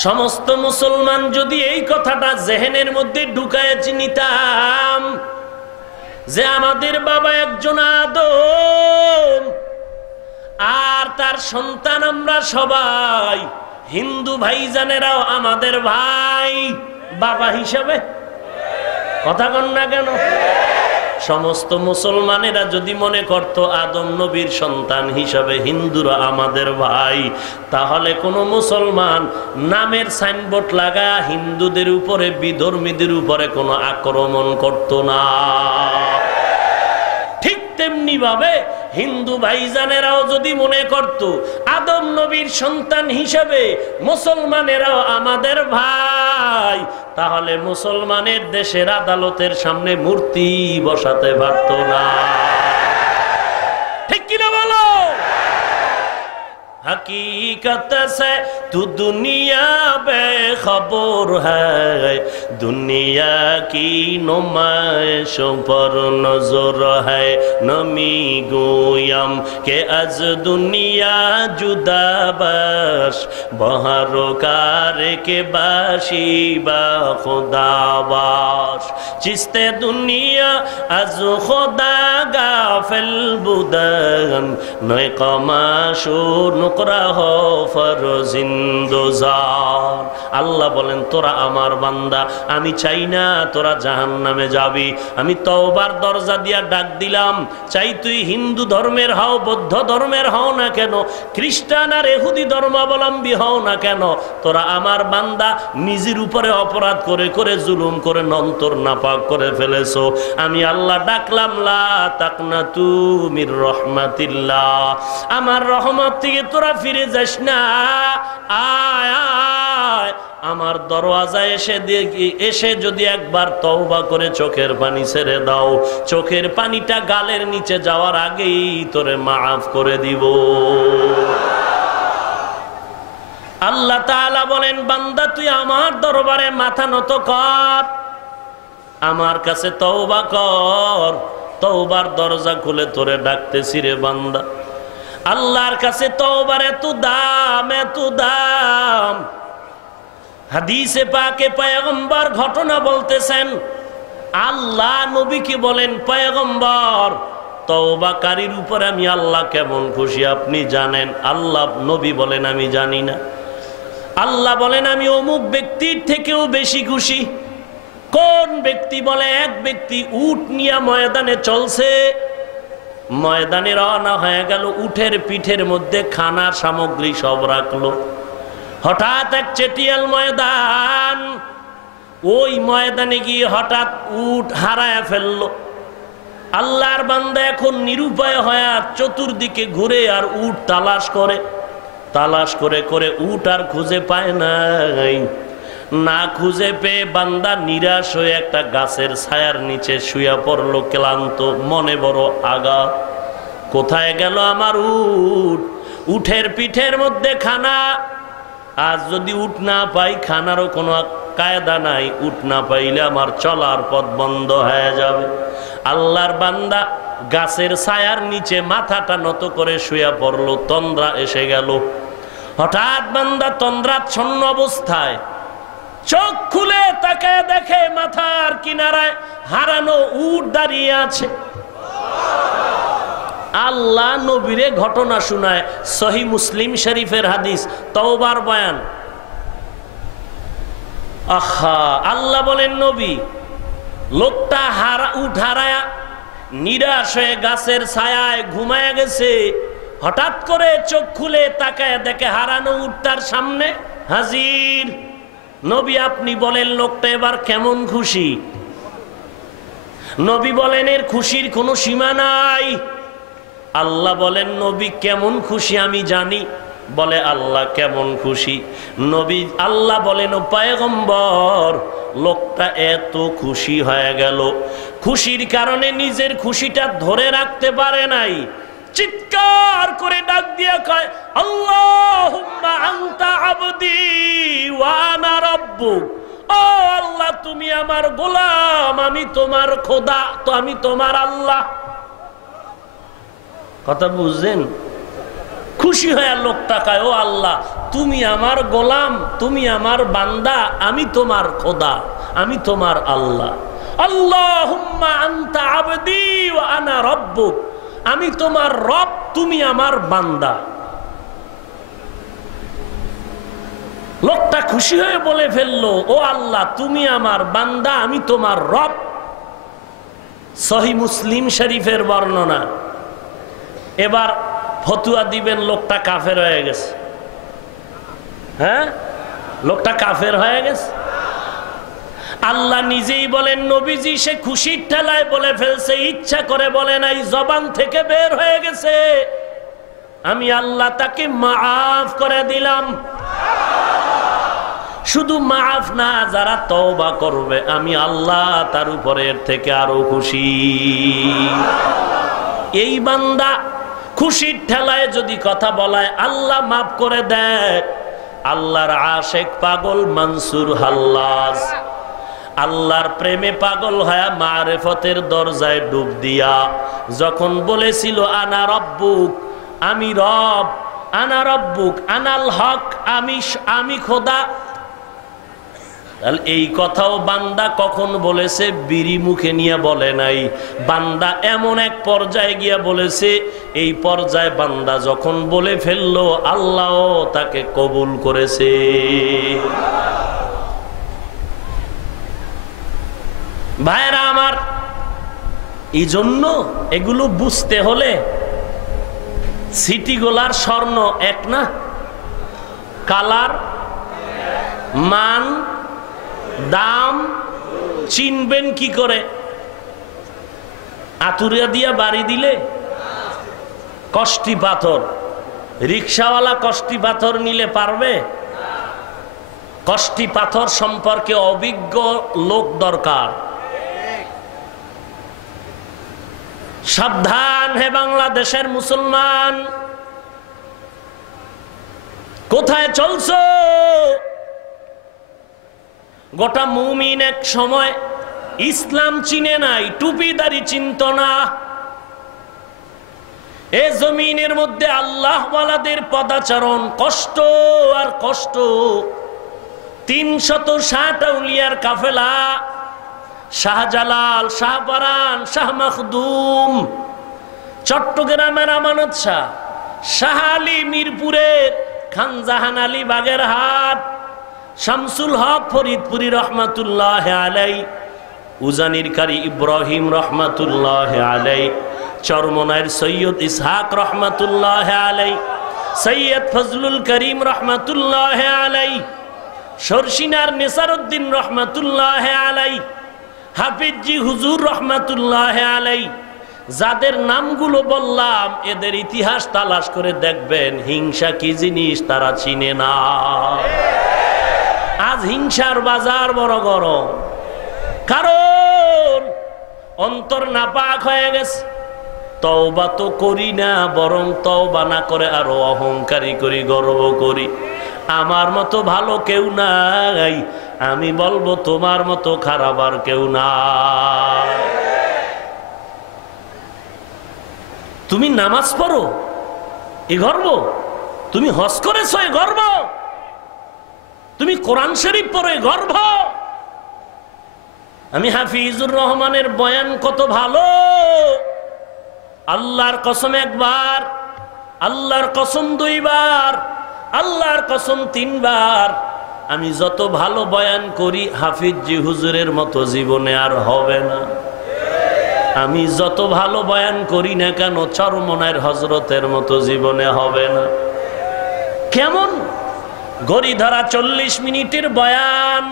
সমস্ত মুসলমান যদি এই কথাটা জেহেনের মধ্যে ঢুকায় নিতাম যে আমাদের বাবা একজন আদম আর তার সন্তান আমরা সবাই, হিন্দু ভাইজানেরাও আমাদের ভাই বাবা হিসাবে, কথা কন না কেন? সমস্ত মুসলমানেরা যদি মনে করত আদম নবীর সন্তান হিসাবে হিন্দুরা আমাদের ভাই, তাহলে কোনো মুসলমান নামের সাইনবোর্ড লাগা হিন্দুদের উপরে, বিধর্মীদের উপরে কোনো আক্রমণ করত না। ঠিক তেমনি ভাবে হিন্দু ভাইজানেরাও যদি মনে করত আদম নবীর সন্তান হিসেবে মুসলমানেরাও আমাদের ভাই, তাহলে মুসলমানের দেশের আদালতের সামনে মূর্তি বসাতে পারত না। ঠিক কিনা বলো? हकीकत से तू दुनिया बेखबर है, दुनिया की नुमाइशों पर नजर है। नमी गोयम के अज दुनिया जुदा बश, बहरोकार के बाशी बा खुदा बाश। चिस्ते दुनिया अज खुदा गाफिल बुदन, नए कमाशो नुकरा हो फरजिंदोजान। আল্লাহ বলেন তোরা আমার বান্দা, আমি চাই না তোরা জাহান্নামে যাবি। আমি তওবার দরজা দিয়া ডাক দিলাম, চাই তুই হিন্দু ধর্মের হও, বৌদ্ধ ধর্মের হও না কেন, খ্রিস্টান আর ইহুদি ধর্মাবলম্বী হও না কেন, তোরা আমার বান্দা নিজের উপরে অপরাধ করে করে জুলুম করে অন্তর নাপাক করে ফেলেছো। আমি আল্লাহ ডাকলাম, লা তাকনাতু মির রহমাতিল্লাহ, আমার রহমত থেকে তোরা ফিরে যাস না। আয় আয় আমার দরওয়াজায় এসে যদি একবার তওবা করে চোখের পানি ছেড়ে দাও, চোখের পানিটা গালের নিচে যাওয়ার আগেই তোরে মাফ করে দিব। আল্লাহ তাআলা বলেন, বান্দা তুই আমার দরবারে মাথা নত কর, আমার কাছে তওবা কর। তওবার দরজা খুলে তোরে ডাকতেছি রে বান্দা। আল্লাহর কাছে তওবার এত দাম, এত দাম। হাদিসে পাকে পয়গম্বর ঘটনা বলতেছেন, আল্লাহ নবীকে বলেন, পয়গম্বর তওবাকারীর উপর আমি আল্লাহ কেমন খুশি আপনি জানেন? আল্লাহ নবী বলেন, আমি জানি না। আল্লাহ বলেন, আমি অমুক ব্যক্তির থেকেও বেশি খুশি। কোন ব্যক্তি? বলে এক ব্যক্তি উট নিয়ে ময়দানে চলছে, ময়দানে রওনা হয়ে গেল, উটের পিঠের মধ্যে খানার সামগ্রী সব রাখলো। হঠাৎ এক চেটিয়াল ময়দান, ওই ময়দানে গিয়ে হঠাৎ উট হারায় ফেললো। আল্লাহর বান্দা এখন নিরুপায় হয়ে চতুর্দিকে ঘুরে আর উট তালাশ করে, তালাশ করে করে উট আর খুঁজে পায় নাই। না খুঁজে পেয়ে বান্দা নিরাশ হয়ে একটা গাছের ছায়ার নিচে শুয়ে পড়লো, ক্লান্ত মনে বড় আঘাত। কোথায় গেল আমার উট? উটের পিঠের মধ্যে খানা। আজ যদি উট না পাই, খানারও কোনো কায়দা নাই, উট না পাইলে আমার চলার পথ বন্ধ হয়ে যাবে। আল্লাহর বান্দা গাছের ছায়ার নিচে মাথাটা নত করে শুয়ে পড়লো, তন্দ্রা এসে গেল। হঠাৎ বান্দা তন্দ্রাচ্ছন্ন অবস্থায় চোখ খুলে তাকায় দেখে মাথার কিনারায় হারানো উট দাঁড়িয়ে আছে। আল্লাহ নবীরে ঘটনা শোনায়, সহিহ মুসলিম শরীফের হাদিস, তওবার বয়ান। আহা, আল্লাহ বলেন, নবী লোকটা উট হারায়া নিরাশ হয়ে গাছের ছায়ায় ঘুমায় গেছে। হঠাৎ করে চোখ খুলে তাকায় দেখে হারানো উট তার সামনে হাজির। নবী আপনি বলেন লোকটা এবার কেমন খুশি? নবী বলেন, এর খুশির কোনো সীমা নাই। আল্লাহ বলেন, নবী কেমন খুশি আমি জানি। বলে, আল্লাহ কেমন খুশি? নবী আল্লাহ বলেন, ও পয়গম্বর লোকটা এত খুশি হয়ে গেল, খুশির কারণে নিজের খুশিটা ধরে রাখতে পারে নাই, চিৎকার করে ডাক দিয়ে কয়, আল্লাহুম্মা আনতা আবদি ওয়া আনা রাব্বুক। ও আল্লাহ, তুমি আমার গোলাম, আমি তোমার খোদা, তো আমি তোমার আল্লাহ। কথা বুঝছেন? খুশি হয়ে লোকটা কয়, ও আল্লাহ তুমি আমার গোলাম, তুমি আমার বান্দা, আমি তোমার খোদা, আমি তোমার আল্লাহ। আল্লাহুম্মা আনতা আবদি ওয়া আনা রাব্বুক, আমি তোমার রব, তুমি আমার বান্দা। লোকটা খুশি হয়ে বলে ফেললো, ও আল্লাহ তুমি আমার বান্দা, আমি তোমার রব। সহিহ মুসলিম শরীফের বর্ণনা। এবার ফতুয়া দিবেন লোকটা কাফের হয়ে গেছে। হ্যাঁ, লোকটা কাফের হয়ে গেছে। আল্লাহ নিজেই বলেন, নবীজি সে খুশির ঠেলায় বলে ফেলছে, ইচ্ছা করে বলে নাই, জবান থেকে বের হয়ে গেছে। আমি আল্লাহ তাকে মাফ করে দিলাম। শুধু মাফ না, যারা তওবা করবে আমি আল্লাহ তার উপরে এর থেকে আরো খুশি। এই বান্দা খুশির ঠেলায় যদি কথা বলায় আল্লাহ মাফ করে দেয়। আল্লাহর আশেক পাগল মানসুর হাল্লাজ আল্লাহর প্রেমে পাগল হয়ে মারেফতের দরজায় ডুব দিয়া যখন বলেছিল আনা রব্বুক, আমি রব, আনা রব্বুক আনাল হক, আমি খোদা। এই কথাও বান্দা কখন বলেছে? বিড়ি মুখে নিয়ে বলে নাই। বান্দা এমন এক পর্যায়ে গিয়া বলেছে, এই পর্যায়ে বান্দা যখন বলে ফেললো আল্লাহ তাকে কবুল করেছে। ভাইরা আমার, এই জন্য এগুলো বুঝতে হলে সিটিগুলার স্বর্ণ এক না, কালার, মান, দাম চিনবেন কি করে? আতুরিয়া দিয়া বাড়ি দিলে কষ্টি পাথর, রিক্সাওয়ালা কষ্টি পাথর নিলে পারবে? কষ্টি পাথর সম্পর্কে অভিজ্ঞ লোক দরকার। সাবধান হে বাংলাদেশের মুসলমান, কোথায় চলছো? গোটা মুমিন এক সময় ইসলাম চিনে নাই, টুপিদারি চিনত না। এ জমিনের মধ্যে আল্লাহ ওয়ালাদের পদাচরণ, কষ্ট আর কষ্ট। 360 আউলিয়ার কাফেলা, শাহজালাল, শাহপরান, শাহ মখদুম, চট্টগ্রামের আমানত শাহ, শাহ আলী মিরপুরের, খান জাহান আলী বাগেরহাট, শামসুল হক ফরিদপুরি রহমাতুল্লাহ আলাই, উজানির কারি ইব্রাহিম রহমাতুল্লাহ আলাই, চরমনাইর সৈয়দ ইসহাক রহমাতুল্লাহ আলাই, সৈয়দ ফজলুল করিম রহমাতুল্লাহ আলাই, সরসিনার নেসারউদ্দিন রহমাতুল্লাহ আলাই, হাফিজি হুজুর রহমাতুল্লাহ আলাই। যাদের নামগুলো বললাম এদের ইতিহাস তালাশ করে দেখবেন হিংসা কি জিনিস তারা চিনে না। আজ হিংসার বাজার বড় গরম, কারণ অন্তর নাপাক হয়ে গেছে। তওবা তো করি না, বরং তওবা না করে আরো অহংকারী করি, গর্ব করি। আমার মতো ভালো কেউ নাই, আমি বলবো তোমার মতো খারাপ আর কেউ নাই। তুমি নামাজ পড়ো এ গর্ব, তুমি হজ করেছো এ গর্ব, তুমি কোরআন শরীফ পড়ো এ গর্ব। আমি হাফিজুর রহমানের বয়ান কত ভালো, আল্লাহর কসম একবার, আল্লাহর কসম 2 বার, আল্লাহর কসম 3 বার। আমি যত ভালো বয়ান করি হাফিজি হুজুরের মতো জীবনে আর হবে না। আমি যত ভালো বয়ান করি না কেন চরমনায়ের হজরতের মতো জীবনে হবে না। কেমন ঘড়ি ধরা 40 মিনিটের বয়ান,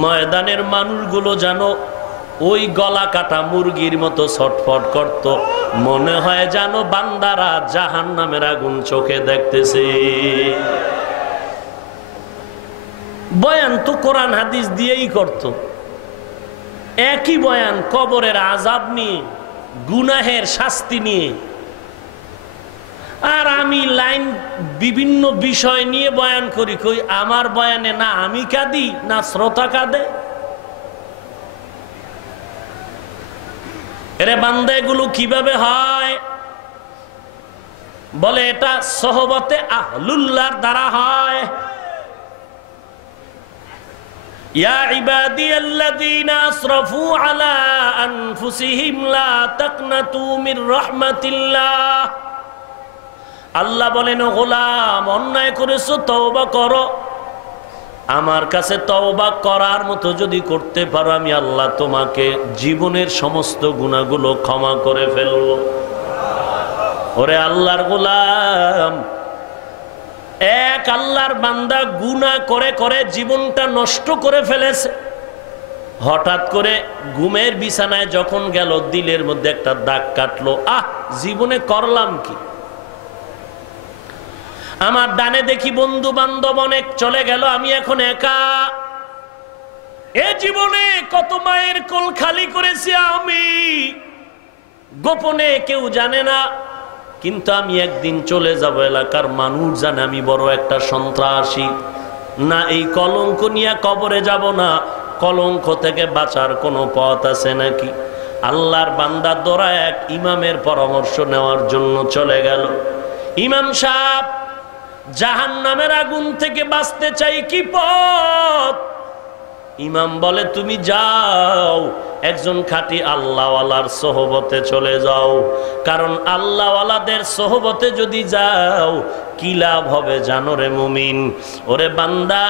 ময়দানের মানুষগুলো জানো ওই গলা কাটা মুরগির মতো ছটফট করত, মনে হয় জানো বান্দারা জাহান্নামের আগুন চোখে দেখতেছে। বয়ান তো কোরআন হাদিস দিয়েই করত, একই বয়ান কবরের আযাব নিয়ে, গুনাহের শাস্তি নিয়ে। আর আমি লাইন বিভিন্ন বিষয় নিয়ে বয়ান করি, কই আমার বয়ানে না আমি কাঁদি না শ্রোতা কাঁদে। এরে বান্দা এগুলো কিভাবে হয়? বলে এটা সহবতে আহলুল্লাহর দ্বারা হয়। ইয়া ইবাদিয়াল্লাযীনা আসরাফু আলা আনফুসিহিম লা তাকনাতু মির রাহমাতিল্লাহ। আল্লাহ বলেন, ও গোলাম অন্যায় করেছো তওবা করো, আমার কাছে তওবা করার মতো যদি করতে পারো আমি আল্লাহ তোমাকে জীবনের সমস্ত গুনাহগুলো ক্ষমা করে ফেলবো। ওরে আল্লাহর গোলাম, এক আল্লাহর বান্দা গুনাহ করে করে জীবনটা নষ্ট করে ফেলেছে। হঠাৎ করে ঘুমের বিছানায় যখন গেল দিলের মধ্যে একটা দাগ কাটলো, জীবনে করলাম কি? আমার ডানে দেখি বন্ধু বান্ধব অনেক চলে গেল, আমি এখন একা। এ জীবনে কত মায়ের কোল খালি করেছি আমি, গোপনে কেউ জানে না, কিন্তু আমি একদিন চলে যাব, এলাকার মানুষ জানে আমি বড় একটা সন্ত্রাসী। না, এই কলঙ্ক নিয়ে কবরে যাব না, কলঙ্ক থেকে বাঁচার কোনো পথ আছে নাকি? আল্লাহর বান্দা দৌড়া এক ইমামের পরামর্শ নেওয়ার জন্য চলে গেল। ইমাম সাহেব, জাহান্নামের আগুন থেকে বাঁচতে চাই, কি পথ? ইমাম বলে, তুমি যাও, একজন খাঁটি আল্লাহওয়ালার সোহবতে চলে যাও। কারণ আল্লাহওয়ালাদের সোহবতে যদি যাও কি লাভ হবে জানো রে মুমিন? ওরে বান্দা,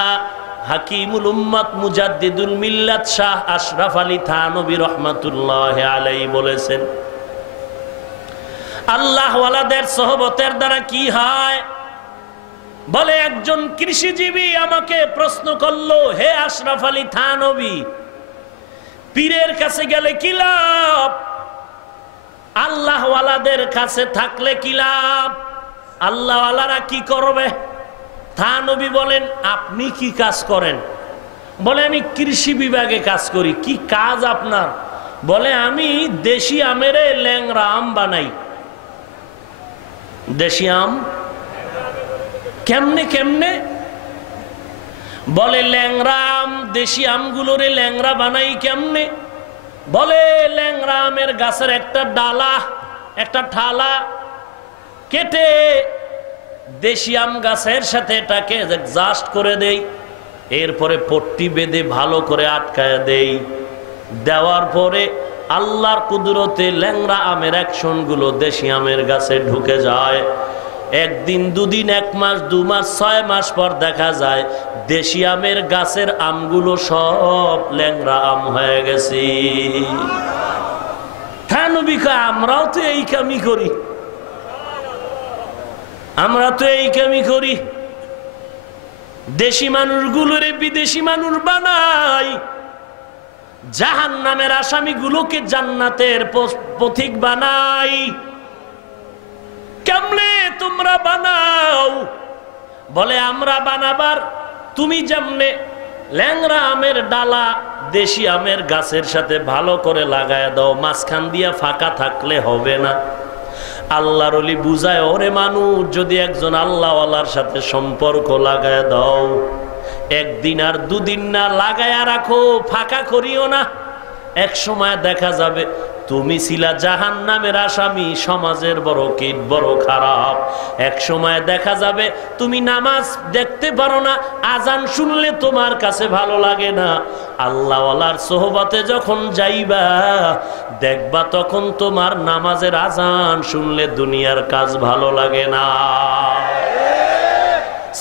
হাকিমুল উম্মাত মুজাদ্দিদুল মিল্লাত শাহ আশরাফ আলী থানভী রহমাতুল্লাহ আলাইহি বলেছেন, আল্লাহওয়ালাদের সোহবতের দ্বারা কি হয়? বলে, একজন কৃষিজীবী আমাকে প্রশ্ন করলো, হে আশরাফ আলী থানভী, পীরের কাছে গেলে কি লাভ, আল্লাহওয়ালাদের কাছে থাকলে কি লাভ? আল্লাহওয়ালারা কি করবে? থানভী বলেন, আপনি কি কাজ করেন? বলে, আমি কৃষি বিভাগে কাজ করি। কি কাজ আপনার? বলে, আমি দেশি আমের ল্যাংড়া আম বানাই। দেশি আম কেমনে কেমনে? বলে, ল্যাংড়া আম, দেশি আমগুলোরে ল্যাংড়া বানাই কেমনে? বলে, ল্যাংড়া আমের গাছের একটা ডালা, একটা ঠালা কেটে দেশি আম গাছের সাথে এটাকে জাস্ট করে দেই, এরপরে পট্টি বেঁধে ভালো করে আটকায় দেই। দেওয়ার পরে আল্লাহর কুদরতে ল্যাংড়া আমের অ্যাকশনগুলো দেশি আমের গাছে ঢুকে যায়। একদিন, দুদিন, 1 মাস, 2 মাস, 6 মাস পর দেখা যায় দেশি আমের গাছের আমগুলো সব ল্যাংড়া আম হয়ে গেছে। থানভী কয়, আমরাও তো এই কামই করি, আমরা তো এই কামই করি। দেশি মানুষগুলোরে বিদেশি মানুষ বানাই, জাহান্নামের আসামিগুলোকে জান্নাতের পথিক বানাই। কেমনে তোমরা বানাও? বলে, আমরা বানাবার তুমি যেমনে ল্যাংড়া আমের ডালা দেশি আমের গাছের সাথে ভালো করে লাগায় দাও, মাঝখান দিয়া ফাঁকা থাকলে হবে না। আল্লাহর ওলি বুঝায়, ওরে মানুষ, যদি একজন আল্লাহওয়ালার সাথে সম্পর্ক লাগায় দাও, একদিন আর 2 দিন না লাগায়া রাখো, ফাঁকা করিও না, এক সময় দেখা যাবে তুমি ছিলা জাহান্নামের আসামি, সমাজের বড় কীট, বড় খারাপ। এক সময় দেখা যাবে তুমি নামাজ দেখতে পারো না, আজান শুনলে তোমার কাছে ভালো লাগে না। আল্লাহওয়ালার সোহবতে যখন যাইবা, দেখবা তখন তোমার নামাজের আজান শুনলে দুনিয়ার কাজ ভালো লাগে না।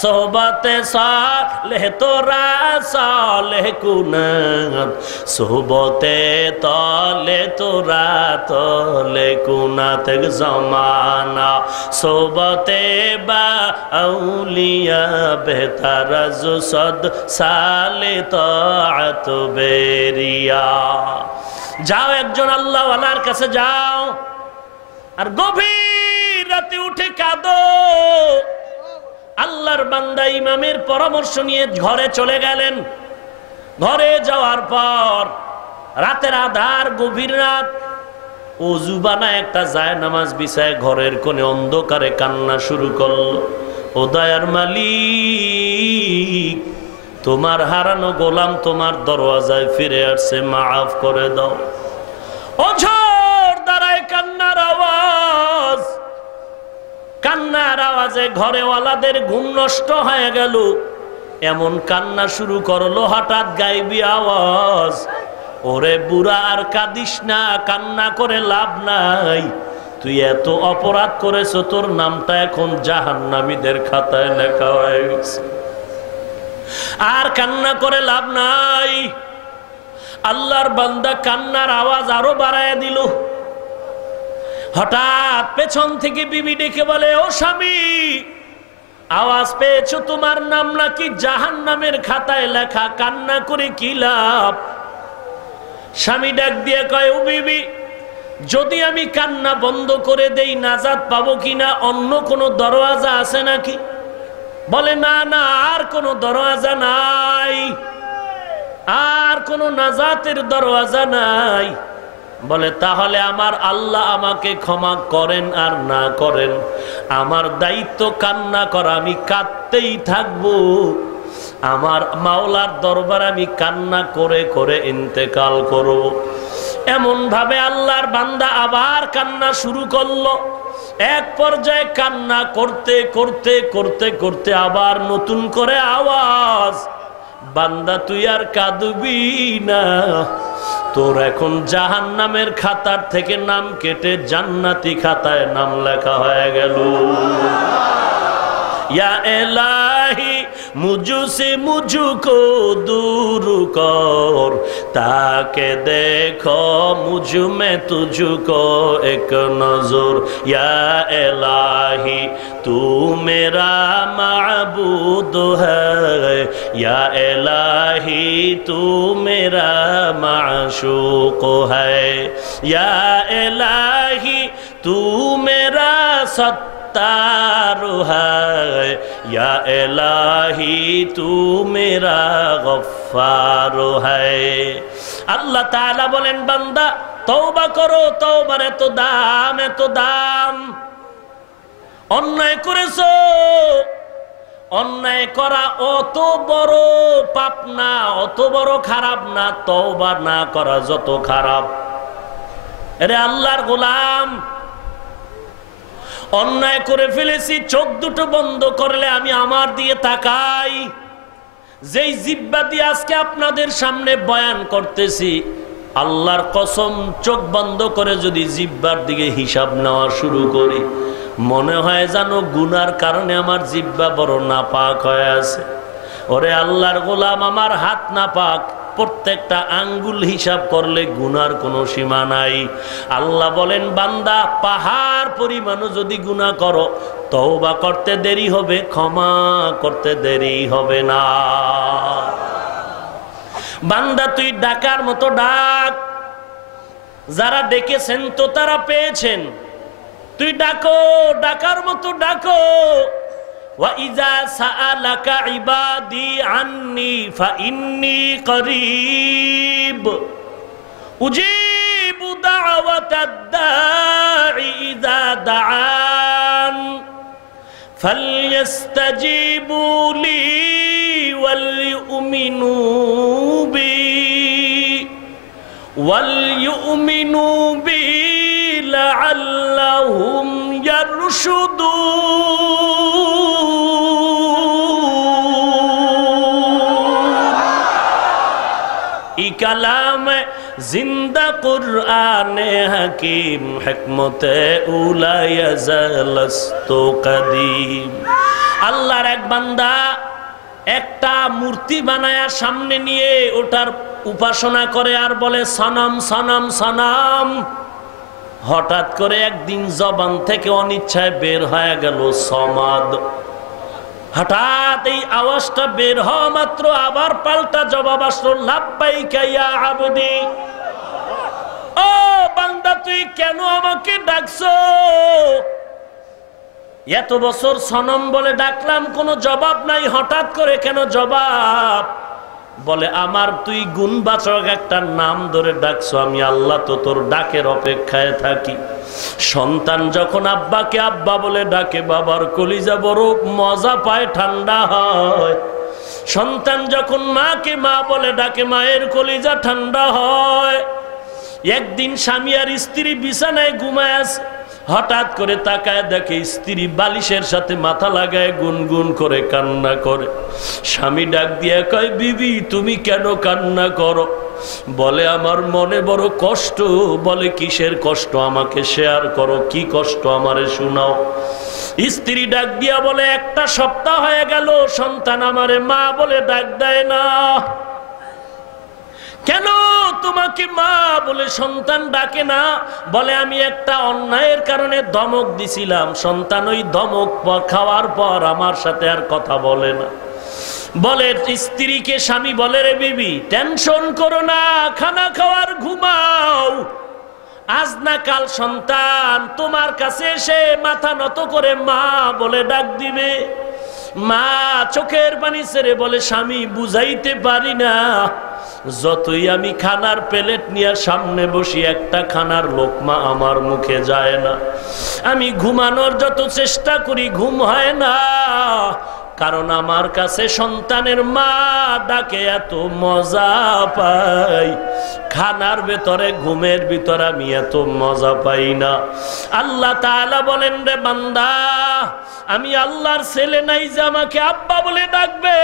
সোহবতে সালেহ তোরা সালেহ কুনাত, সোহবতে তলে তোরা তলে কুনাত জমানা, সোহবতে বা আউলিয়া বেহতার জুসদ সালে তাআত বেরিয়া। যাও, একজন আল্লাহওয়ালার কাছে যাও, আর গভীর রাতে উঠে কাঁদো। আল্লাহর বান্দা ইমামের পরামর্শ নিয়ে ঘরে চলে গেলেন। ঘরে যাওয়ার পর রাতের আধার, গভীর রাত, ওযু বানায় একটা জায়নামাজ বিছায় ঘরের কোণে অন্ধকারে কান্না শুরু করলো। ও দয়ার মালিক, তোমার হারানো গোলাম তোমার দরওয়াজায় ফিরে আসছে, মাফ করে দাও। অঝোর দাঁড়ায় কান্নার আওয়াজ, কান্নার আওয়াজে ঘরেওয়ালাদের ঘুম নষ্ট হয়ে গেল। এমন কান্না শুরু করলো, হঠাৎ গায়েবী আওয়াজ, ওরে বুড়া আর কাঁদিস না, কান্না করে লাভ নাই, তুই এত অপরাধ করেছো, তোর নামটা এখন জাহান্নামীদের খাতায় লেখা হয়ে গেছে, আর কান্না করে লাভ নাই। আল্লাহর বান্দা কান্নার আওয়াজ আরো বাড়ায় দিল। হঠাৎ পেছন থেকে বিবি ডেকে বলে, ও স্বামী, আওয়াজ পেয়েছো? তোমার নাম নাকি জাহান্নামের খাতায় লেখা, কান্না করে কি লাভ? স্বামী ডাক দিয়ে কয়, ও বিবি, যদি আমি কান্না বন্ধ করে দেই নাজাত পাবো কিনা? অন্য কোনো দরওয়াজা আছে নাকি? বলে, না না, আর কোনো দরওয়াজা নাই, আর কোনো নাজাতের দরওয়াজা নাই। বলে তাহলে আমার আল্লাহ আমাকে ক্ষমা করেন আর না করেন, আমার দায়িত্ব কান্না করা, আমি কাঁদতেই থাকবো। আমার মাওলার দরবারে আমি কান্না করে করে ইন্তেকাল করব। এমন ভাবে আল্লাহর বান্দা আবার কান্না শুরু করলো। এক পর্যায়ে কান্না করতে করতে করতে করতে আবার নতুন করে আওয়াজ, বান্দা তুই আর কাঁদবি না, তোর এখন জাহান্নামের খাতার থেকে নাম কেটে জান্নাতি খাতায় নাম লেখা হয়ে গেল। या इलाही मुझसे मुझको दूर कर, ताके देखो मुझ में तुझको एक नजर। या इलाही तू मेरा माबूद है, या इलाही तू मेरा माशूक है, या इलाही तू मेरा सत्तार है, या इलाही तू मेरा गफ्फार है। আল্লাহ তাআলা বলেন বান্দা তওবা করো, তওবার এত দাম, এত দাম। অন্যায় করেছো, অন্যায় করা অত বড় পাপ না, অত বড় খারাপ না, তওবা না করা যত খারাপ। আরে আল্লাহর গোলাম, অন্যায় করে ফেলেছি, চোখ দুটো বন্ধ করলে আমি আমার দিয়ে তাকাই। যেই জিহ্বা দিয়ে আজকে আপনাদের সামনে বয়ান করতেছি, আল্লাহর কসম চোখ বন্ধ করে যদি জিহ্বার দিকে হিসাব নেওয়া শুরু করি, মনে হয় জানো গুনার কারণে আমার জিহ্বা বড় নাপাক হয়ে আছে। ওরে আল্লাহর গোলাম, আমার হাত নাপাক, প্রত্যেকটা আঙ্গুল হিসাব করলে গুনার কোনো সীমা নাই। আল্লাহ বলেন বান্দা পাহাড় পরিমাণও যদি গুনাহ করো, তওবা করতে দেরি হবে, ক্ষমা করতে দেরি হবে না। বান্দা তুই ডাকার মতো ডাক, যারা ডেকেছেন তো তারা পেয়েছেন, তুই ডাকো, ডাকার মতো ডাকো। وَإِذَا سَأَلَكَ عِبَادِي عَنِّي فَإِنِّي قَرِيبٌ أُجِيبُ دَعْوَةَ الدَّاعِ إِذَا دَعَانِ فَلْيَسْتَجِيبُوا لِي وَلْيُؤْمِنُوا بِي لَعَلَّهُمْ يَرْشُدُونَ। कलाम जिंदा कुरान हकीम हिकमते उला यज़लस्तो कदीम। আল্লাহর এক বান্দা একটা মূর্তি বানায়া সামনে নিয়ে ওটার উপাসনা করে আর বলে সনম সনম সনম। হঠাৎ করে একদিন জবান থেকে অনিচ্ছায় বের হয়ে গেল সমাদ। হঠাৎ এই আওয়াজটা বের হওয়া মাত্র আবার পাল্টা জবাব আসলো লাব্বাইকা ইয়া আবদি। ও বান্দা তুই কেন আমাকে ডাকছো? এত বছর সনম বলে ডাকলাম, কোনো জবাব নাই, হঠাৎ করে কেন জবাব? বলে আমার তুই গুণবাচক একটা নাম ধরে ডাকছো, আমি আল্লাহ তো তোর ডাকের অপেক্ষায় থাকি। সন্তান যখন আব্বাকে আব্বা বলে ডাকে, বাবার কলিজা বড় মজা পায়, ঠান্ডা হয়। সন্তান যখন মাকে মা বলে ডাকে, মায়ের কলিজা ঠান্ডা হয়। একদিন স্বামী আর স্ত্রী বিছানায় ঘুমায় আছে, হঠাৎ করে তাকায় দেখে স্ত্রী বালিশের সাথে মাথা লাগায় গুনগুন করে কান্না করে। স্বামী ডাক দিয়ে কয়, বিবি তুমি কেন কান্না করো? বলে আমার মনে বড় কষ্ট। বলে কিসের কষ্ট? আমাকে শেয়ার করো, কি কষ্ট আমারে শোনাও। স্ত্রী ডাক দিয়া বলে, একটা সপ্তাহ হয়ে গেল সন্তান আমারে মা বলে ডাক দেয় না। কেন তোমাকে মা বলে সন্তান ডাকে না? বলে আমি একটা অন্যায়ের কারণে ধমক দিছিলাম, সন্তান ওই ধমক খাওয়ার পর আমার সাথে আর কথা বলে না। বলে স্ত্রীকে স্বামী বলে, রে বিবি টেনশন করো না, খানা খাওয়ার ঘুমাও, আজ না কাল সন্তান তোমার কাছে এসে মাথা নত করে মা বলে ডাক দিবে। মা চোখের পানি ছেড়ে বলে, স্বামী বুঝাইতে পারি না, যতই আমি খানার প্লেট নিয়ে সামনে বসি, একটা খানার লোকমা আমার মুখে যায় না। আমি ঘুমানোর যত চেষ্টা করি ঘুম হয় না, কারণ আমার কাছে সন্তানের মা ডাকে এত মজা পাই, খানার ভেতরে ঘুমের ভিতরে আমি এত মজা পাই না। আল্লাহ তাআলা বলেন, রে বান্দা, আমি আল্লাহর ছেলে নাই যে আমাকে আব্বা বলে ডাকবে,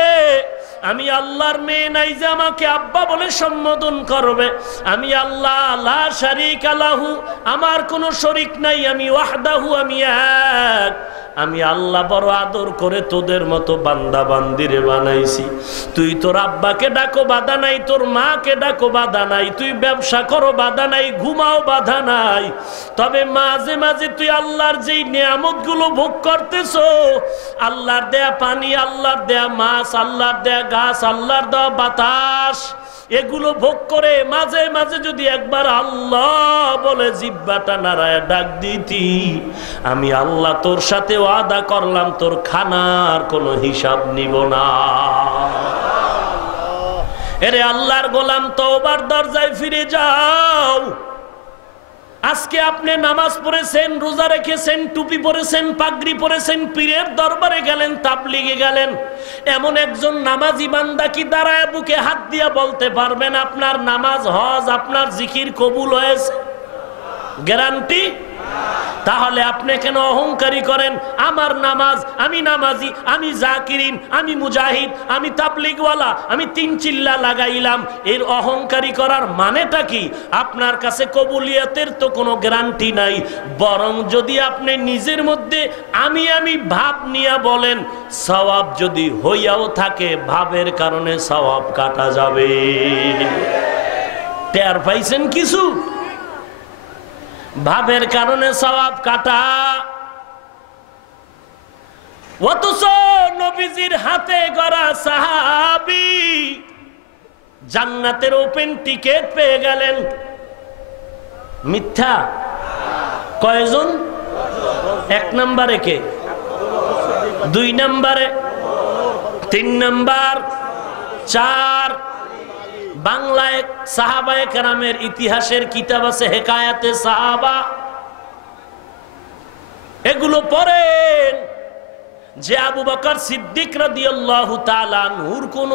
আমি আল্লাহর মেয়ে নাই যে আমাকে আব্বা বলে সম্বোধন করবে। আমি আল্লাহ লা শারীকা লাহু, আমার কোনো শরীক নাই, আমি ওয়াহদাহু, আমি এক। আমি আল্লাহ বড় আদর করে তোদের মতো বান্দা বান্দিরে বানাইছি। তুই তোর আব্বাকে ডাকো বাধা নাই, তোর মাকে ডাকো বাধা নাই, তুই ব্যবসা করো বাধা নাই, ঘুমাও বাধা নাই। তবে মাঝে মাঝে তুই আল্লাহর যেই নিয়ামতগুলো ভোগ করতেছো, আল্লাহর দেয়া পানি, আল্লাহর দেয়া মাছ, আল্লাহর দেয়া গাছ, আল্লাহর দেয়া বাতাস, এগুলো ভোগ করে মাঝে মাঝে যদি একবার আল্লাহ বলে জিহ্বাটা নাড়ায় ডাক দিতি, আমি আল্লাহ তোর সাথে ওয়াদা করলাম তোর খানার কোনো হিসাব নিব না। এরে আল্লাহর গোলাম, তওবার দরজায় ফিরে যাও। আজকে আপনি নামাজ পড়েছেন, রোজা রেখেছেন, টুপি পরেছেন, পাগড়ি পরেছেন, পীরের দরবারে গেলেন, তাবলিগে গেলেন, এমন একজন নামাজি বান্দা কি দাঁড়ায় বুকে হাত দিয়া বলতে পারবেন আপনার নামাজ, হজ, আপনার জিকির কবুল হয়েছে? গ্যারান্টি? তাহলে আপনি কেন অহংকারী করেন? আমার নামাজ, আমি নামাজি, আমি জাকিরিন, আমি মুজাহিদ, আমি তাবলিগওয়ালা, আমি 3 চিল্লা লাগাইলাম, এর অহংকারী করার মানেটা কি? আপনার কাছে কবুলিয়তের তো কোনো গ্যারান্টি নাই। বরং যদি আপনি নিজের মধ্যে আমি ভাব নিয়ে বলেন, সওয়াব যদি হইয়াও থাকে, ভাবের কারণে সওয়াব কাটা যাবে। টের পাইছেন কিছু? ভাবের কারণে সওয়াব কাটা। অথচ নবীজির হাতে গড়া সাহাবী জান্নাতের ওপেন টিকেট পেয়ে গেলেন। মিথ্যা? কয়জন? 1 নম্বরে কে? 2 নম্বরে? 3 নম্বর? 4? বাংলায় সাহাবায়ে কেরামের ইতিহাসের কিতাব আছে, হেকায়াতে সাহাবা, এগুলো পড়েন যে আবু বকর সিদ্দিক রাদিয়াল্লাহু তাআলা আনহুর কোন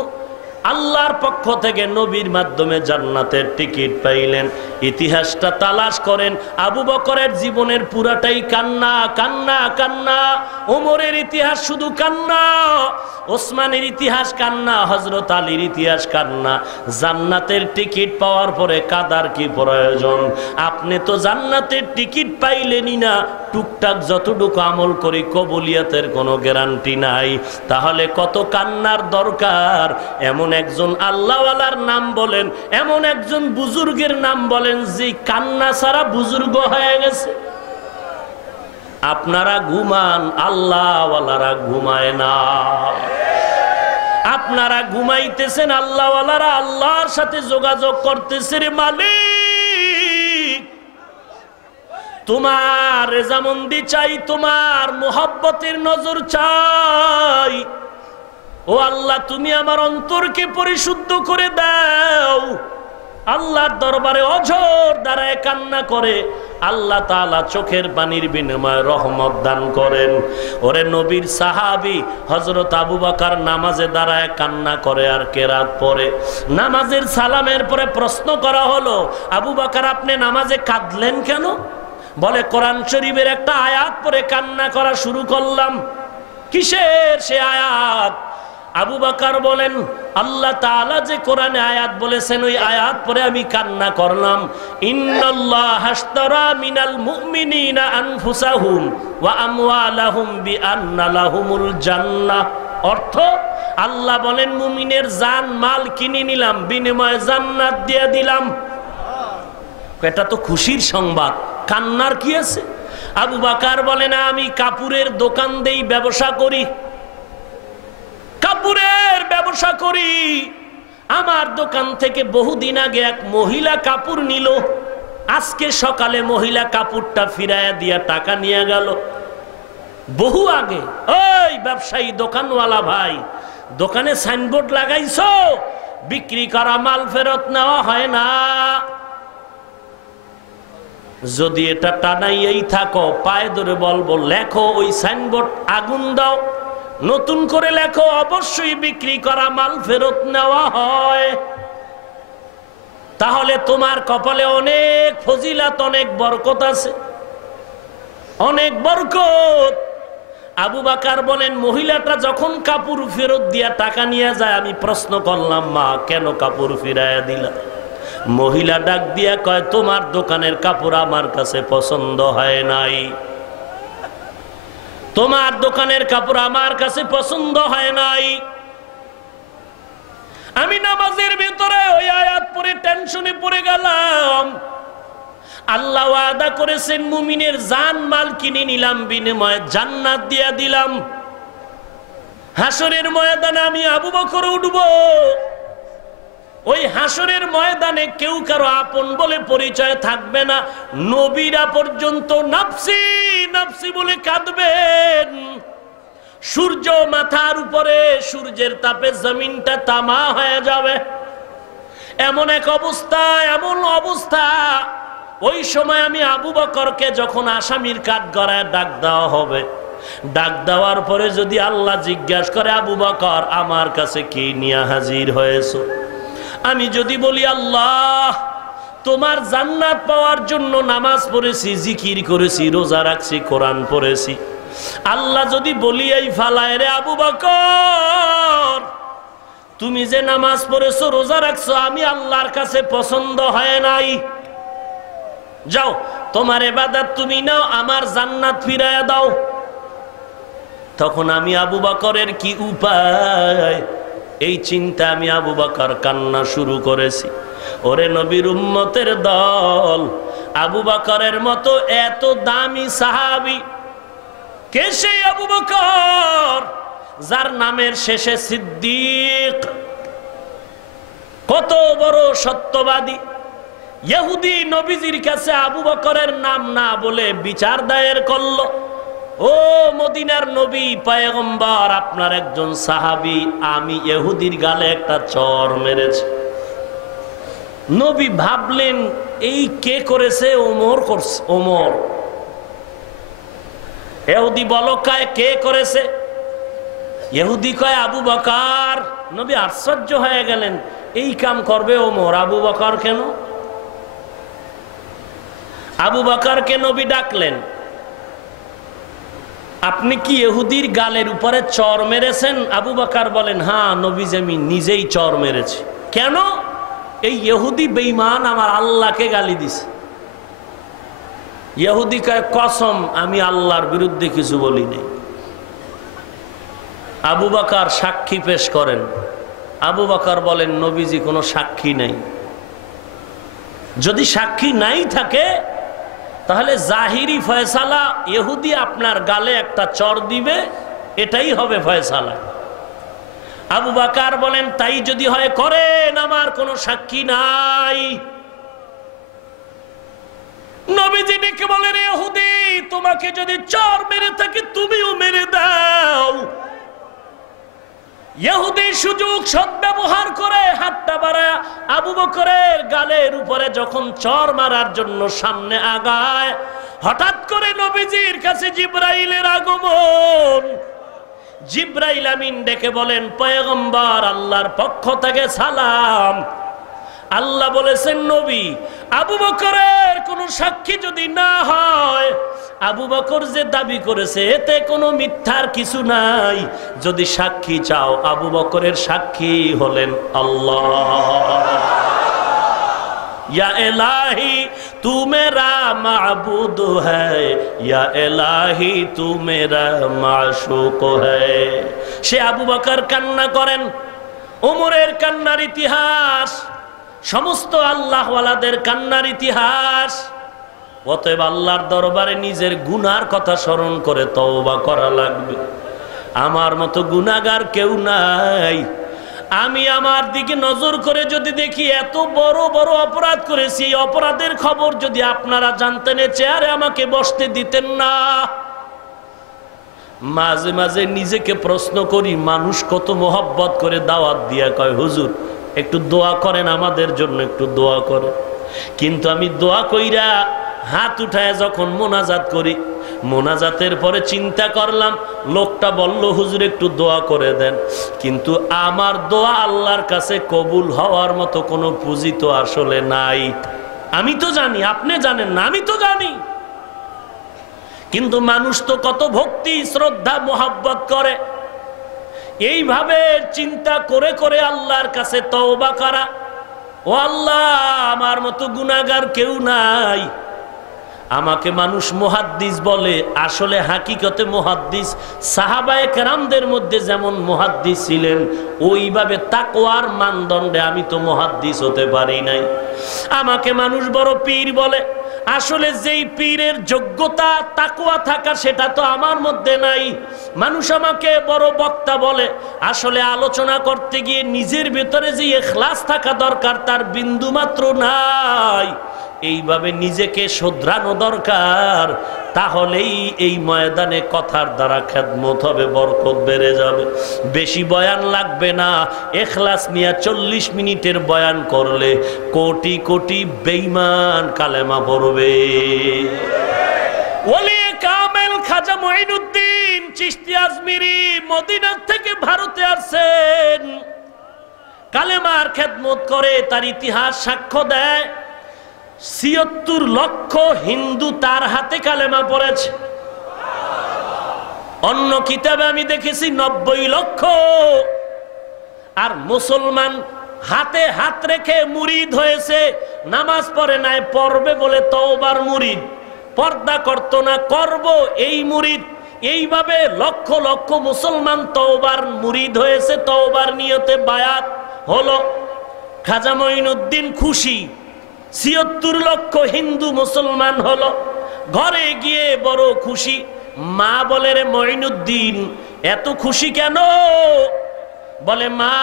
আল্লাহর পক্ষ থেকে নবীর মাধ্যমে জান্নাতের টিকিট পাইলেন। ইতিহাসটা তালাশ করেন, আবু বকরের জীবনের পুরাটাই কান্না, কান্না, কান্না। ওমরের ইতিহাস শুধু কান্না, ওসমানের ইতিহাস কান্না, হযরত আলীর ইতিহাস কান্না। জান্নাতের টিকিট পাওয়ার পরে কাদার কি প্রয়োজন? আপনি তো জান্নাতের টিকিট পাইলেনই না, টুকটাক যতটুকু আমল করি কবুলিয়তের কোনো গ্যারান্টি নাই। তাহলে কত কান্নার দরকার? এমন একজন আল্লাহওয়ালার নাম বলেন, এমন একজন বুজুর্গের নাম বলেন যে কান্না ছাড়া বুজুর্গ হয়ে গেছে। আপনারা ঘুমান, আল্লাহওয়ালারা ঘুমায় না। আপনারা ঘুমাইতেছেন, আল্লাহওয়ালারা আল্লাহর সাথে যোগাযোগ করতেছে। রে মালিক, তোমার রেজামন্দি চাই, তোমার মোহাব্বতের নজর চাই। ও আল্লাহ, তুমি আমার অন্তরকে পরিশুদ্ধ করে দাও। আল্লাহর দরবারে অঝোর দাঁড়ায় কান্না করে, আল্লাহ তাআলা চোখের পানির বিনিময়ে রহমত দান করেন। ওরে নবীর সাহাবী হযরত আবু বকর নামাজে দাঁড়ায় কান্না করে আর কেরাত পড়ে। নামাজের সালামের পরে প্রশ্ন করা হলো, আবু বকর আপনি নামাজে কাঁদলেন কেন? বলে, কোরআন শরীফের একটা আয়াত পড়ে কান্না করা শুরু করলাম। কিসের সে আয়াত? আবু বকর বলেন, আল্লাহ তাআলা যে কোরআনে আয়াত বলেছেন, ওই আয়াত পরে আমি কান্না করলাম। ইন্নাল্লাহা আশতারা মিনাল মুমিনিনা আনফুসাহুম ওয়া আমওয়ালাহুম বিআন্না লাহুমুল জান্নাহ। অর্থ, আল্লাহ বলেন মুমিনের জান মাল কিনে নিলাম, বিনিময়ে জান্নাত দিয়ে দিলাম। এটা তো খুশির সংবাদ, কান্নার কি আছে? আবু বকর বলেন, আমি কাপড়ের দোকান দেই, ব্যবসা করি, কাপড়ের ব্যবসা করি। আমার দোকান থেকে বহুদিন আগে এক মহিলা কাপড় নিল। আজকে সকালে মহিলা কাপড়টা ফিরাইয়া দিয়া টাকা নিয়ে গেল। বহু আগে। ওই ব্যবসায়ী দোকানওয়ালা ভাই, দোকানে সাইনবোর্ড লাগাইছো, বিক্রি করা মাল ফেরত নেওয়া হয় না। যদি এটা টানাইয়াই থাকো, পায়ে ধরে বলবো, লেখো ওই সাইনবোর্ড আগুন দাও, নতুন করে লেখো, অবশ্যই বিক্রি করা মাল ফেরত নেওয়া হয়। তাহলে তোমার কপালে অনেক ফজিলত, অনেক বরকত আছে, অনেক বরকত। আবু বকর বলেন, মহিলাটা যখন কাপড় ফেরত দিয়া টাকা নিয়ে যায়, আমি প্রশ্ন করলাম, মা কেন কাপড় ফিরাইয়া দিলা? মহিলা ডাক দিয়া কয়, তোমার দোকানের কাপড় আমার কাছে পছন্দ হয় নাই, তোমার দোকানের কাপড় আমার কাছে পছন্দ হয় নাই। আমি নামাজের ভিতরে ওই আয়াত পড়ে টেনশনে পড়ে গেলাম। আল্লাহ ওয়াদা করেছেন, মুমিনের জান মাল কিনে নিলাম, বিনিময়ে জান্নাত দিয়া দিলাম। হাসরের ময়দানে আমি আবু বকর উঠব। ওই হাসরের ময়দানে কেউ কারো আপন বলে পরিচয় থাকবে না। নবীরা পর্যন্ত নাফসি নাফসি বলে কাঁদবেন। সূর্য মাথার উপরে, সূর্যের তাপে জমিনটা তামা হয়ে যাবে, এমন এক অবস্থা, এমন অবস্থা। ওই সময় আমি আবু বকরকে যখন আসামির কাঠগড়ায় ডাক দেওয়া হবে, ডাক দেওয়ার পরে যদি আল্লাহ জিজ্ঞাসা করে, আবু বকর আমার কাছে কি নিয়ে হাজির হয়েছো? আমি যদি বলি, আল্লাহ তোমার জান্নাত পাওয়ার জন্য নামাজ পড়েছি, জিকির করেছি, রোজা রাখছি, কোরআন পড়েছি। আল্লাহ যদি বলি, এই ফালায় রে আবু বকর, তুমি যে নামাজ পড়েছো, রোজা রাখছো, আমি আল্লাহর কাছে পছন্দ হয় নাই, যাও তোমার ইবাদত তুমি নাও, আমার জান্নাত ফিরাইয়া দাও। তখন আমি আবু বকরের কি উপায়? এই চিন্তা আমি আবু বকর কান্না শুরু করেছি। ওরে নবীর উম্মতের দল, আবু বকরের মতো এত দামি সাহাবী কে সেই আবু বকর যার নামের শেষে সিদ্দিক? কত বড় সত্যবাদী! ইহুদি নবীজির কাছে আবু বকরের নাম না বলে বিচার দায়ের করলো, ও মদিনার নবী পয়গম্বর, আপনার একজন সাহাবী আমি ইহুদির গালে একটা চর মেরেছি। নবী ভাবলেন, এই কে করেছে? ওমর করছে। ওমর। ইহুদি বলো কয় কে করেছে? ইহুদি কয় আবু বকর। নবী আশ্চর্য হয়ে গেলেন, এই কাম করবে ওমর, আবু বকর কেন? আবু বকরকে নবী ডাকলেন, আপনি কি ইহুদির গালের উপরে চর মেরেছেন? আবু বকর বলেন, হ্যাঁ নবীজি আমি নিজেই চর মেরেছি। কেন? এই ইহুদি বেঈমান আমার আল্লাহকে গালি দিছে। ইহুদি কয়, কসম আমি আল্লাহর বিরুদ্ধে কিছু বলি নাই। আবু বকর সাক্ষী পেশ করেন। আবু বকর বলেন, নবীজি কোনো সাক্ষী নাই। যদি সাক্ষী নাই থাকে তাহলে জাহিরি ফয়সালা, ইহুদি আপনার গালে একটা চর দিবে, এটাই হবে ফয়সালা। আবু বকর বলেন, তাই যদি হয় করেন, আমার কোনো সাক্ষী নাই। নবীজি ডেকে বলেন, ইহুদি তোমাকে যদি চর মেরে থাকে তুমিও মেরে দাও। ইহুদি সুযোগ সদ্ব্যবহার করে হাতটা বাড়ায় আবু বকরের গালের উপরে যখন চর মারার জন্য সামনে আগায়, হঠাৎ করে নবীজির কাছে জিবরাইলের আগমন। জিবরাইল আমিন ডেকে বলেন, পয়গম্বর আল্লাহর পক্ষ থেকে সালাম। আল্লাহ বলেছেন, নবী আবু বকরের কোনো সাক্ষী যদি না হয়, আবু বকর যে দাবি করেছে এতে কোনো মিথ্যার কিছু নাই। যদি সাক্ষী চাও, আবু বকরের সাক্ষী হলেন আল্লাহ। या इलाही तू मेरा माबूद है, या इलाही तू मेरा माशूक है। সে আবু বকর কান্না করেন। ওমরের কান্নার ইতিহাস, সমস্ত আল্লাহওয়ালাদের কান্নার ইতিহাস। অতএব আল্লাহর দরবারে নিজের গুনার কথা স্মরণ করে তওবা করা লাগবে। আমার মতো গুনাহগার কেউ নাই। আমি আমার দিকে নজর করে যদি দেখি এত বড় বড় অপরাধ করেছি, অপরাধের খবর যদি আপনারা জানতেন, চেয়ারে আমাকে বসতে দিতেন না। মাঝে মাঝে নিজেকে প্রশ্ন করি, মানুষ কত মোহব্বত করে দাওয়াত দিয়া কয়, হুজুর একটু দোয়া করেন আমাদের জন্য, একটু দোয়া করেন। কিন্তু আমি দোয়া কইরা হাত উঠায় যখন মোনাজাত করি, মোনাজাতের পরে চিন্তা করলাম লোকটা বলল হুজুর একটু দোয়া করে দেন, কিন্তু আমার দোয়া আল্লাহর কাছে কবুল হওয়ার মতো কোনো পুঁজি তো আসলে নাই। আমি তো জানি, আপনি জানেন না, আমি তো জানি। কিন্তু মানুষ তো কত ভক্তি শ্রদ্ধা মোহাব্বত করে, এইভাবে চিন্তা করে করে আল্লাহর কাছে তওবা করা, ও আল্লাহ আমার মতো গুনাহগার কেউ নাই। আমাকে মানুষ মুহাদ্দিস বলে, আসলে হাকিকতে মুহাদ্দিস সাহাবায়ে কেরামদের মধ্যে যেমন মুহাদ্দিস ছিলেন, ওইভাবে তাকওয়ার মানদণ্ডে আমি তো মুহাদ্দিস হতে পারি নাই। আমাকে মানুষ বড় পীর বলে, আসলে যেই পীরের যোগ্যতা তাকওয়া থাকা সেটা তো আমার মধ্যে নাই। মানুষ আমাকে বড় বক্তা বলে, আসলে আলোচনা করতে গিয়ে নিজের ভেতরে যে ইখলাস থাকা দরকার তার বিন্দু মাত্র নাই। এইভাবে নিজেকে শুধরানো দরকার, তাহলেই এই ময়দানে কথার দ্বারা খেদমত হবে, বরকত বেড়ে যাবে। বেশি বয়ান লাগবে না, ইখলাস নিয়ে 40 মিনিটের বয়ান করলে কোটি কোটি বেঈমান কালেমা পড়বে। ওলি কামেল খাজা মঈনুদ্দিন চিশতি আজমিরি মদিনা থেকে ভারতে আসেন, কালেমার খেদমত করে, তার ইতিহাস সাক্ষ্য দেয় ৭৬ লক্ষ হিন্দু তার হাতে কালেমা পড়েছে। অন্য কিতাবে আমি দেখেছি ৯০ লক্ষ। আর মুসলমান হাতে হাত রেখে মুরিদ হয়েছে, নামাজ পড়ে নাই, পড়বে বলে তওবার মুরিদ, পর্দা করত না, করব এই মুরিদ। এইভাবে লক্ষ লক্ষ মুসলমান তওবার মুরিদ হয়েছে, তওবার নিয়তে বায়াত হলো। খাজা মঈনুদ্দিন খুশি, ৭৬ লক্ষ হিন্দু মুসলমান হলো। ঘরে গিয়ে বড় খুশি। মা বলে, রে মঈনুদ্দিন এত খুশি কেন? বলে, মা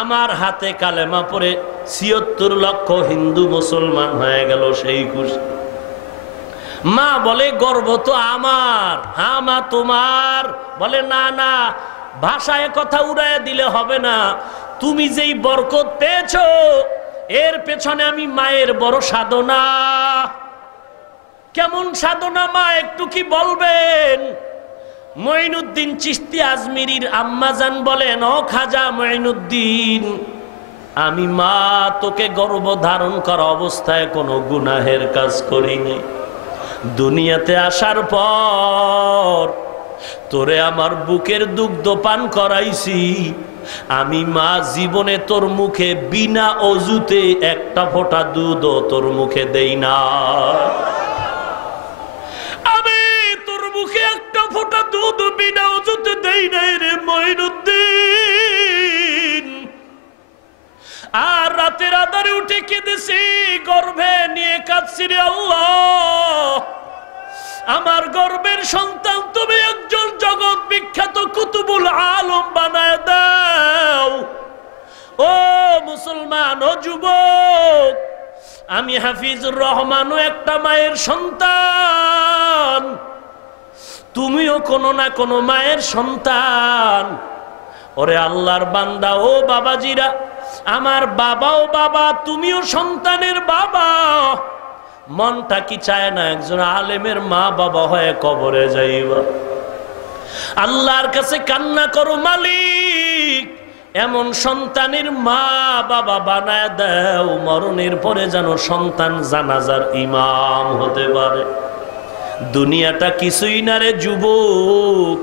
আমার হাতে কালেমা পড়ে ৭৬ লক্ষ হিন্দু মুসলমান হয়ে গেল, সেই খুশি। মা বলে, গর্ব তো আমার। হ্যাঁ মা তোমার। বলে, না না, ভাষায় কথা উড়াইয়া দিলে হবে না। তুমি যেই বরকত পেয়েছো এর পেছনে আমি মায়ের বড় সাধনা। কেমন সাধনা মা, একটু কি বলবেন? মঈনুদ্দিন চিশতি আজমিরির আম্মাজান বলেন, ও খাজা মঈনুদ্দিন, আমি মা তোকে গর্ভ ধারণ করা অবস্থায় কোনো গুনাহের কাজ করিনি। দুনিয়াতে আসার পর তোরে আমার বুকের দুগ্ধ পান করাইছি। আমি মা জীবনে তোর মুখে বিনা অজুতে একটা ফোঁটা দুধও তোর মুখে দেই না। আমি তোর মুখে একটা ফোঁটা দুধ বিনা অজুতে দেই নাই রে মঈনুদ্দিন। আর রাতের আধারে উঠে কেঁদেছি, গর্ভে নিয়ে কাঁদছি, রে আল্লাহ আমার গর্বের সন্তান তুমি একজন জগৎ বিখ্যাত কুতুবুল আলম বানায় দাও। ও মুসলমান, ও যুবক, আমি হাফিজুর রহমানও একটা মায়ের সন্তান, তুমিও কোনো না কোনো মায়ের সন্তান। ওরে আল্লাহর বান্দা, ও বাবাজিরা, আমার বাবাও বাবা, তুমিও সন্তানের বাবা। মনটা কি চায় না একজন আলেমের মা বাবা হয়ে কবরে যাইবা? আল্লাহর কাছে কান্না করো, মালিক এমন সন্তানের মা বাবা বানায় দাও, মরণের পরে যেন সন্তান জানাজার ইমাম হতে পারে। দুনিয়াটা কিছুই না রে যুবক।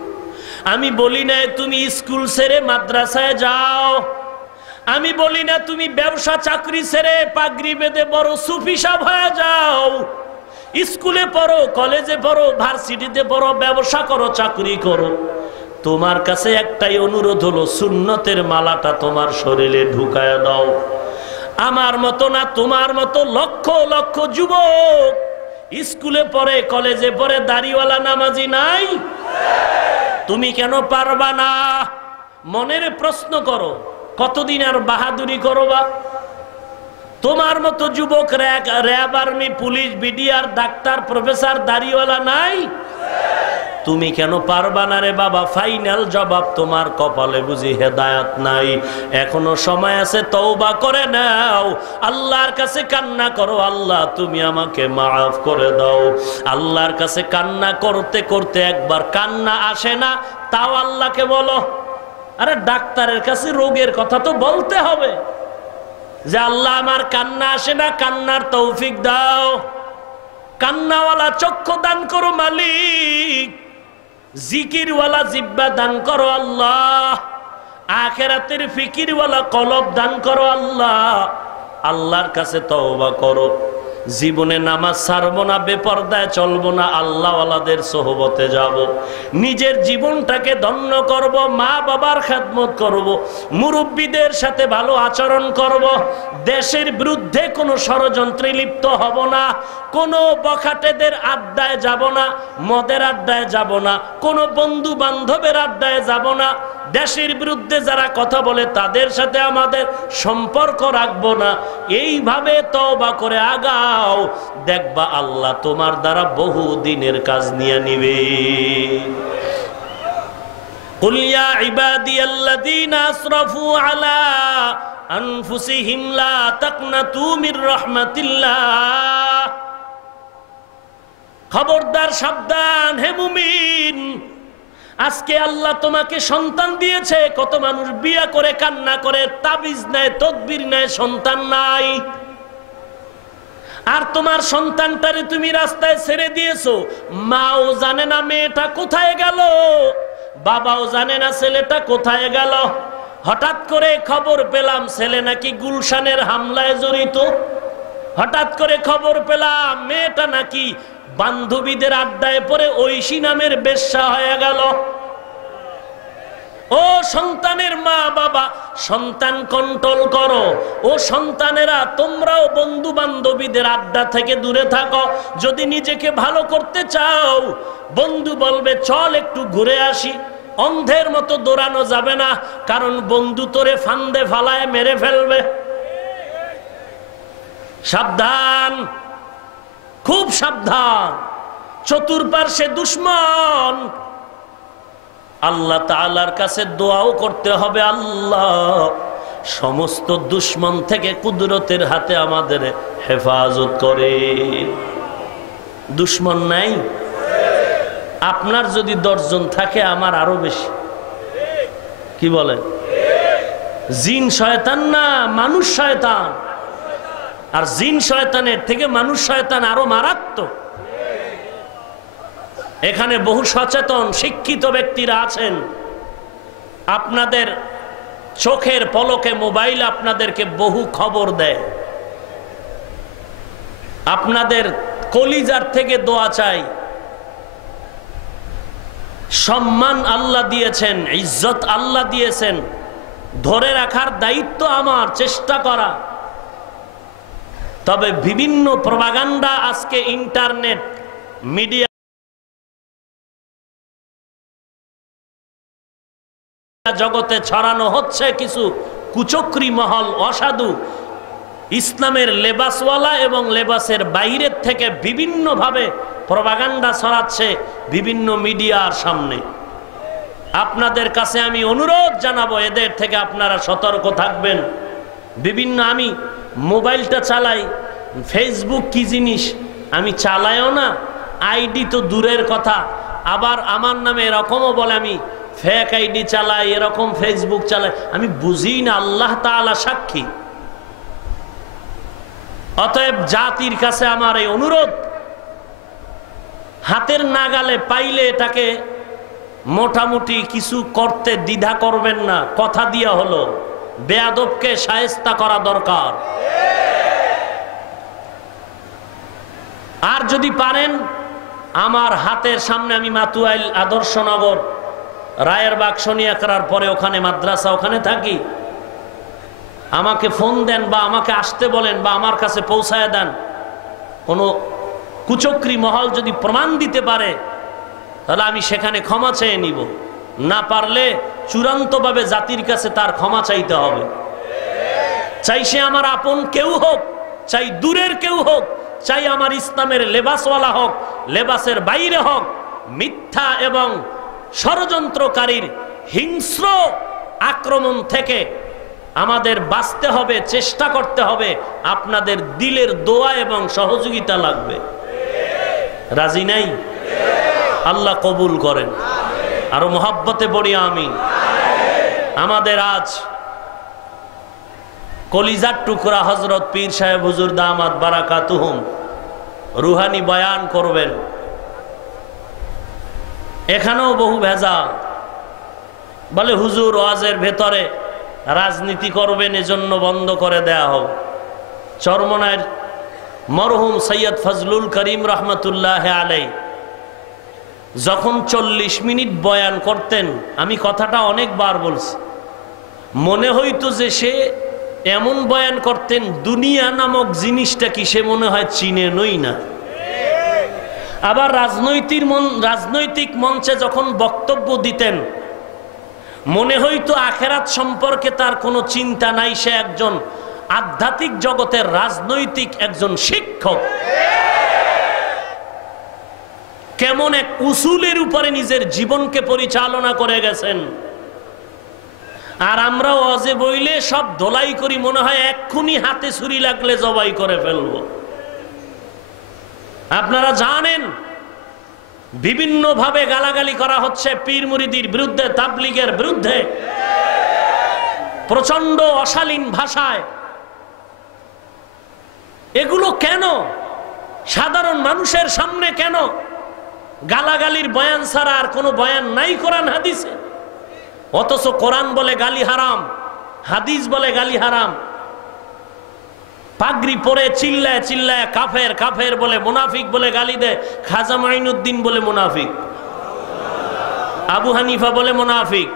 আমি বলি না তুমি স্কুল ছেড়ে মাদ্রাসায় যাও, আমি বলি না তুমি ব্যবসা চাকরি ছেড়ে পাগড়ি বেঁধে বড় সুফি সাহেব হয়ে যাও। স্কুলে পড়ো, কলেজে পড়ো, ভার্সিটিতে পড়ো, ব্যবসা করো, চাকরি করো, তোমার কাছে একটাই অনুরোধ হলো, সুন্নতের মালাটা তোমার শরীরে ঢুকায় দাও। আমার মতো না, তোমার মতো লক্ষ লক্ষ যুবক স্কুলে পড়ে, কলেজে পড়ে, দাড়িওয়ালা নামাজি নাই। তুমি কেন পারবা না? মনের প্রশ্ন করো, কতদিন আর বাহাদুরি করবা? তোমার মতো যুবক RAB, army, police, BDR, doctor, professor, দাড়িওয়ালা নাই? তুমি কেন পারবা না রে বাবা? ফাইনাল জবাব, তোমার কপালে বুঝি হেদায়েত নাই। এখনো সময় আছে, তওবা করে নাও, আল্লাহর কাছে কান্না করো, আল্লাহ তুমি আমাকে মাফ করে দাও। আল্লাহর কাছে কান্না করতে করতে একবার কান্না আসে না, তাও আল্লাহকে বলো। আরে ডাক্তারের কাছে রোগের কথা তো বলতে হবে যে আল্লাহ আমার কান্না আসে না, কান্নার তৌফিক দাও। কান্নাওয়ালা চক্ষু দান করো মালিক, জিকিরওয়ালা জিহ্বা দান করো আল্লাহ, আখিরাতের ফিকিরওয়ালা কলব দান করো আল্লাহ। আল্লাহর কাছে তওবা করো, জীবনে নামাজ ছাড়বো না, বেপরদায় চলবো না, আল্লাহওয়ালাদের সোহবতে যাব, নিজের জীবনটাকে ধন্য করব, মা বাবার খেদমত করব, মুরব্বীদের সাথে ভালো আচরণ করব, দেশের বিরুদ্ধে কোনো ষড়যন্ত্রে লিপ্ত হব না, কোনো বখাটেদের আড্ডায় যাব না, মদের আড্ডায় যাব না, কোনো বন্ধু বান্ধবের আড্ডায় যাব না, দেশের বিরুদ্ধে যারা কথা বলে তাদের সাথে আমাদের সম্পর্ক রাখবো না। এইভাবে তওবা করে আগাও, দেখবা আল্লাহ তোমার দ্বারা বহু দিনের কাজ নিয়ে নিবে। কুল ইয়া ইবাদিয়াল্লাযীনা আসরাফু আলা আনফুসিহিম লা তাকনাতু মির রাহমাতিল্লাহ। খবরদার, সাবধান হে মুমিন, আজকে আল্লাহ তোমাকে সন্তান দিয়েছে, কত মানুষ বিয়ে করে কান্না করে, তাবিজ নেয়, তদবির নেয়, সন্তান নাই। আর তোমার সন্তানটারে তুমি রাস্তায় ছেড়ে দিয়েছো, মাও জানে না মেয়েটা কোথায় গেল, বাবাও জানে না ছেলেটা কোথায় গেল। হঠাৎ করে খবর পেলাম ছেলে নাকি গুলশানের হামলায় জড়িত, হঠাৎ করে খবর পেলাম মেয়েটা নাকি বান্ধবীদের আড্ডায় পড়ে ঐশী নামের বেশ্যা হয়ে গেল। ও সন্তানের মা বাবা, সন্তান কন্ট্রোল করো। ও সন্তানেরা, তোমরাও বন্ধু বান্ধবীদের আড্ডা থেকে দূরে থাকো। যদি নিজেকে ভালো করতে চাও, বন্ধু বলবে চল একটু ঘুরে আসি, অন্ধের মতো দৌড়ানো যাবে না, কারণ বন্ধু তোরে ফান্দে ফালায় মেরে ফেলবে। সাবধান, খুব সাবধান, চতুর্পার্শ্বে দুশ্মন। আল্লাহ তাআলার কাছে দোয়াও করতে হবে, আল্লাহ সমস্ত দুশ্মন থেকে কুদরতের হাতে আমাদের হেফাজত করে। দুশ্মন নাই? আপনার যদি 10 জন থাকে, আমার আরো বেশি। কি বলেন? জিন শয়তান না, মানুষ শয়তান। আর জিন শয়তানের থেকে মানুষ শয়তান আরো মারাত্মক। এখানে বহু সচেতন শিক্ষিত ব্যক্তিরা আছেন, আপনাদের চোখের পলকে মোবাইল আপনাদেরকে বহু খবর দেয়। আপনাদের কলিজার থেকে দোয়া চাই। সম্মান আল্লাহ দিয়েছেন, ইজ্জত আল্লাহ দিয়েছেন, ধরে রাখার দায়িত্ব আমার, চেষ্টা করা। তবে বিভিন্ন প্রপাগান্ডা আজকে ইন্টারনেট মিডিয়া জগতে ছড়ানো হচ্ছে, কিছু কুচক্রী মহল, অসাধু, ইসলামের লেবাসওয়ালা এবং লেবাসের বাইরের থেকে বিভিন্নভাবে প্রপাগান্ডা ছড়াচ্ছে বিভিন্ন মিডিয়ার সামনে। আপনাদের কাছে আমি অনুরোধ জানাবো, এদের থেকে আপনারা সতর্ক থাকবেন। বিভিন্ন, আমি মোবাইলটা চালাই, ফেসবুক কি জিনিস আমি চালাইও না, আইডি তো দূরের কথা, আবার আমার নামে এরকমও বলে আমি ফেক আইডি চালাই, এরকম ফেসবুক চালাই, আমি বুঝি না, আল্লাহ তাআলা সাক্ষী। অতএব জাতির কাছে আমার এই অনুরোধ, হাতের নাগালে পাইলে এটাকে মোটামুটি কিছু করতে দ্বিধা করবেন না। কথা দিয়া হলো, বেয়াদবকে শায়েস্তা করা দরকার। আর যদি পারেন, আমার হাতের সামনে, আমি মাতুয়াইল আদর্শনগর রায়ের বাগ শনিয়াকড়ার পরে ওখানে মাদ্রাসা, ওখানে থাকি, আমাকে ফোন দেন বা আমাকে আসতে বলেন বা আমার কাছে পৌঁছায় দেন। কোনো কুচক্রী মহল যদি প্রমাণ দিতে পারে, তাহলে আমি সেখানে ক্ষমা চেয়ে নিব। না পারলে চূড়ান্তভাবে জাতির কাছে তার ক্ষমা চাইতে হবে। চাই সে আমার আপন কেউ হোক, চাই দূরের কেউ হোক, চাই আমার ইসলামের লেবাসওয়ালা হোক, লেবাসের বাইরে হোক, মিথ্যা এবং ষড়যন্ত্রকারীর হিংস্র আক্রমণ থেকে আমাদের বাঁচতে হবে, চেষ্টা করতে হবে। আপনাদের দিলের দোয়া এবং সহযোগিতা লাগবে। রাজি নাই? আল্লাহ কবুল করেন। আরো মোহাব্বতে পড়ি আমিন। আমাদের আজ কলিজার টুকরা হযরত পীর সাহেব হুজুর দামাত বারাকাতুহুম রুহানি বয়ান করবেন। এখানেও বহু ভেজাল। বলে হুজুর ওয়াজের ভেতরে রাজনীতি করবেন, এজন্য বন্ধ করে দেয়া হোক। চরমনায়ের মরহুম সৈয়দ ফজলুল করিম রহমতুল্লাহ আলাই যখন 40 মিনিট বয়ান করতেন, আমি কথাটা অনেকবার বলছি, মনে হইতো যে সে এমন বয়ান করতেন দুনিয়া নামক জিনিসটা কি সে মনে হয় চিনেনই না। আবার রাজনৈতিক মঞ্চে যখন বক্তব্য দিতেন, মনে হইতো আখেরাত সম্পর্কে তার কোনো চিন্তা নাই, সে একজন আধ্যাত্মিক জগতের রাজনৈতিক একজন শিক্ষক। কেমন এক উসুলের উপরে নিজের জীবনকে পরিচালনা করে গেছেন। আর আমরা ওয়াজে বইলে সব ধোলাই করি, মনে হয় এক্ষুনি হাতে ছুরি লাগলে জবাই করে ফেলবো। আপনারা জানেন বিভিন্ন ভাবে গালাগালি করা হচ্ছে পীর মুরিদির বিরুদ্ধে, তাবলীগের বিরুদ্ধে, প্রচন্ড অশালীন ভাষায়। এগুলো কেন? সাধারণ মানুষের সামনে কেন? গালাগালির বয়ান ছাড়া আর কোনো বয়ান নাই কোরআন হাদিসে। অথচ কোরআন বলে গালি হারাম, হাদিস বলে গালি হারাম। পাগড়ি পরে চিল্লায় চিল্লায় কাফের কাফের বলে, মুনাফিক বলে গালি দেয়। খাজা মাইনুদ্দিন বলে মুনাফিক, আবু হানিফা বলে মুনাফিক।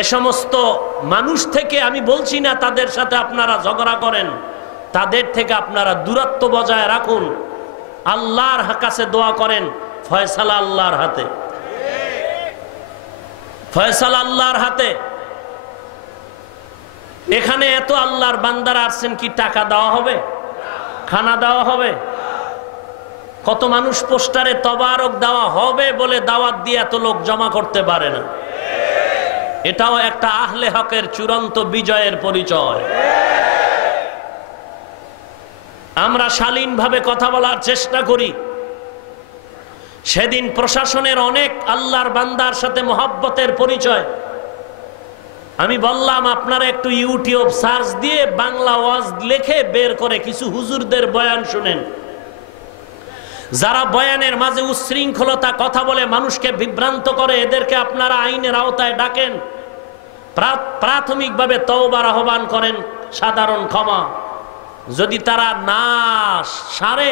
এ সমস্ত মানুষ থেকে আমি বলছি না তাদের সাথে আপনারা ঝগড়া করেন, তাদের থেকে আপনারা দূরত্ব বজায় রাখুন। আল্লাহর কাছে দোয়া করেন, ফয়সালা আল্লাহর হাতে, ফয়সালা আল্লাহর হাতে। এখানে এত আল্লাহর বান্দারা আসছেন, কি টাকা দেওয়া হবে? খানা দেওয়া হবে? কত মানুষ পোস্টারে তবারক দেওয়া হবে বলে দাওয়াত দিয়ে এত লোক জমা করতে পারে না। এটাও একটা আহলে হকের চূড়ান্ত বিজয়ের পরিচয়। আমরা শালীনভাবে কথা বলার চেষ্টা করি। সেদিন প্রশাসনের অনেক আল্লাহর বান্দার সাথে মহব্বতের পরিচয়। আমি বললাম আপনারা একটু ইউটিউব সার্চ দিয়ে বাংলা ওয়াজ লিখে বের করে কিছু হুজুরদের বয়ান শুনেন। যারা বয়ানের মাঝে উচ্ছৃঙ্খলতা কথা বলে মানুষকে বিভ্রান্ত করে, এদেরকে আপনারা আইনের আওতায় ডাকেন, প্রাথমিকভাবে তওবার আহ্বান করেন, সাধারণ ক্ষমা। যদি তারা না সারে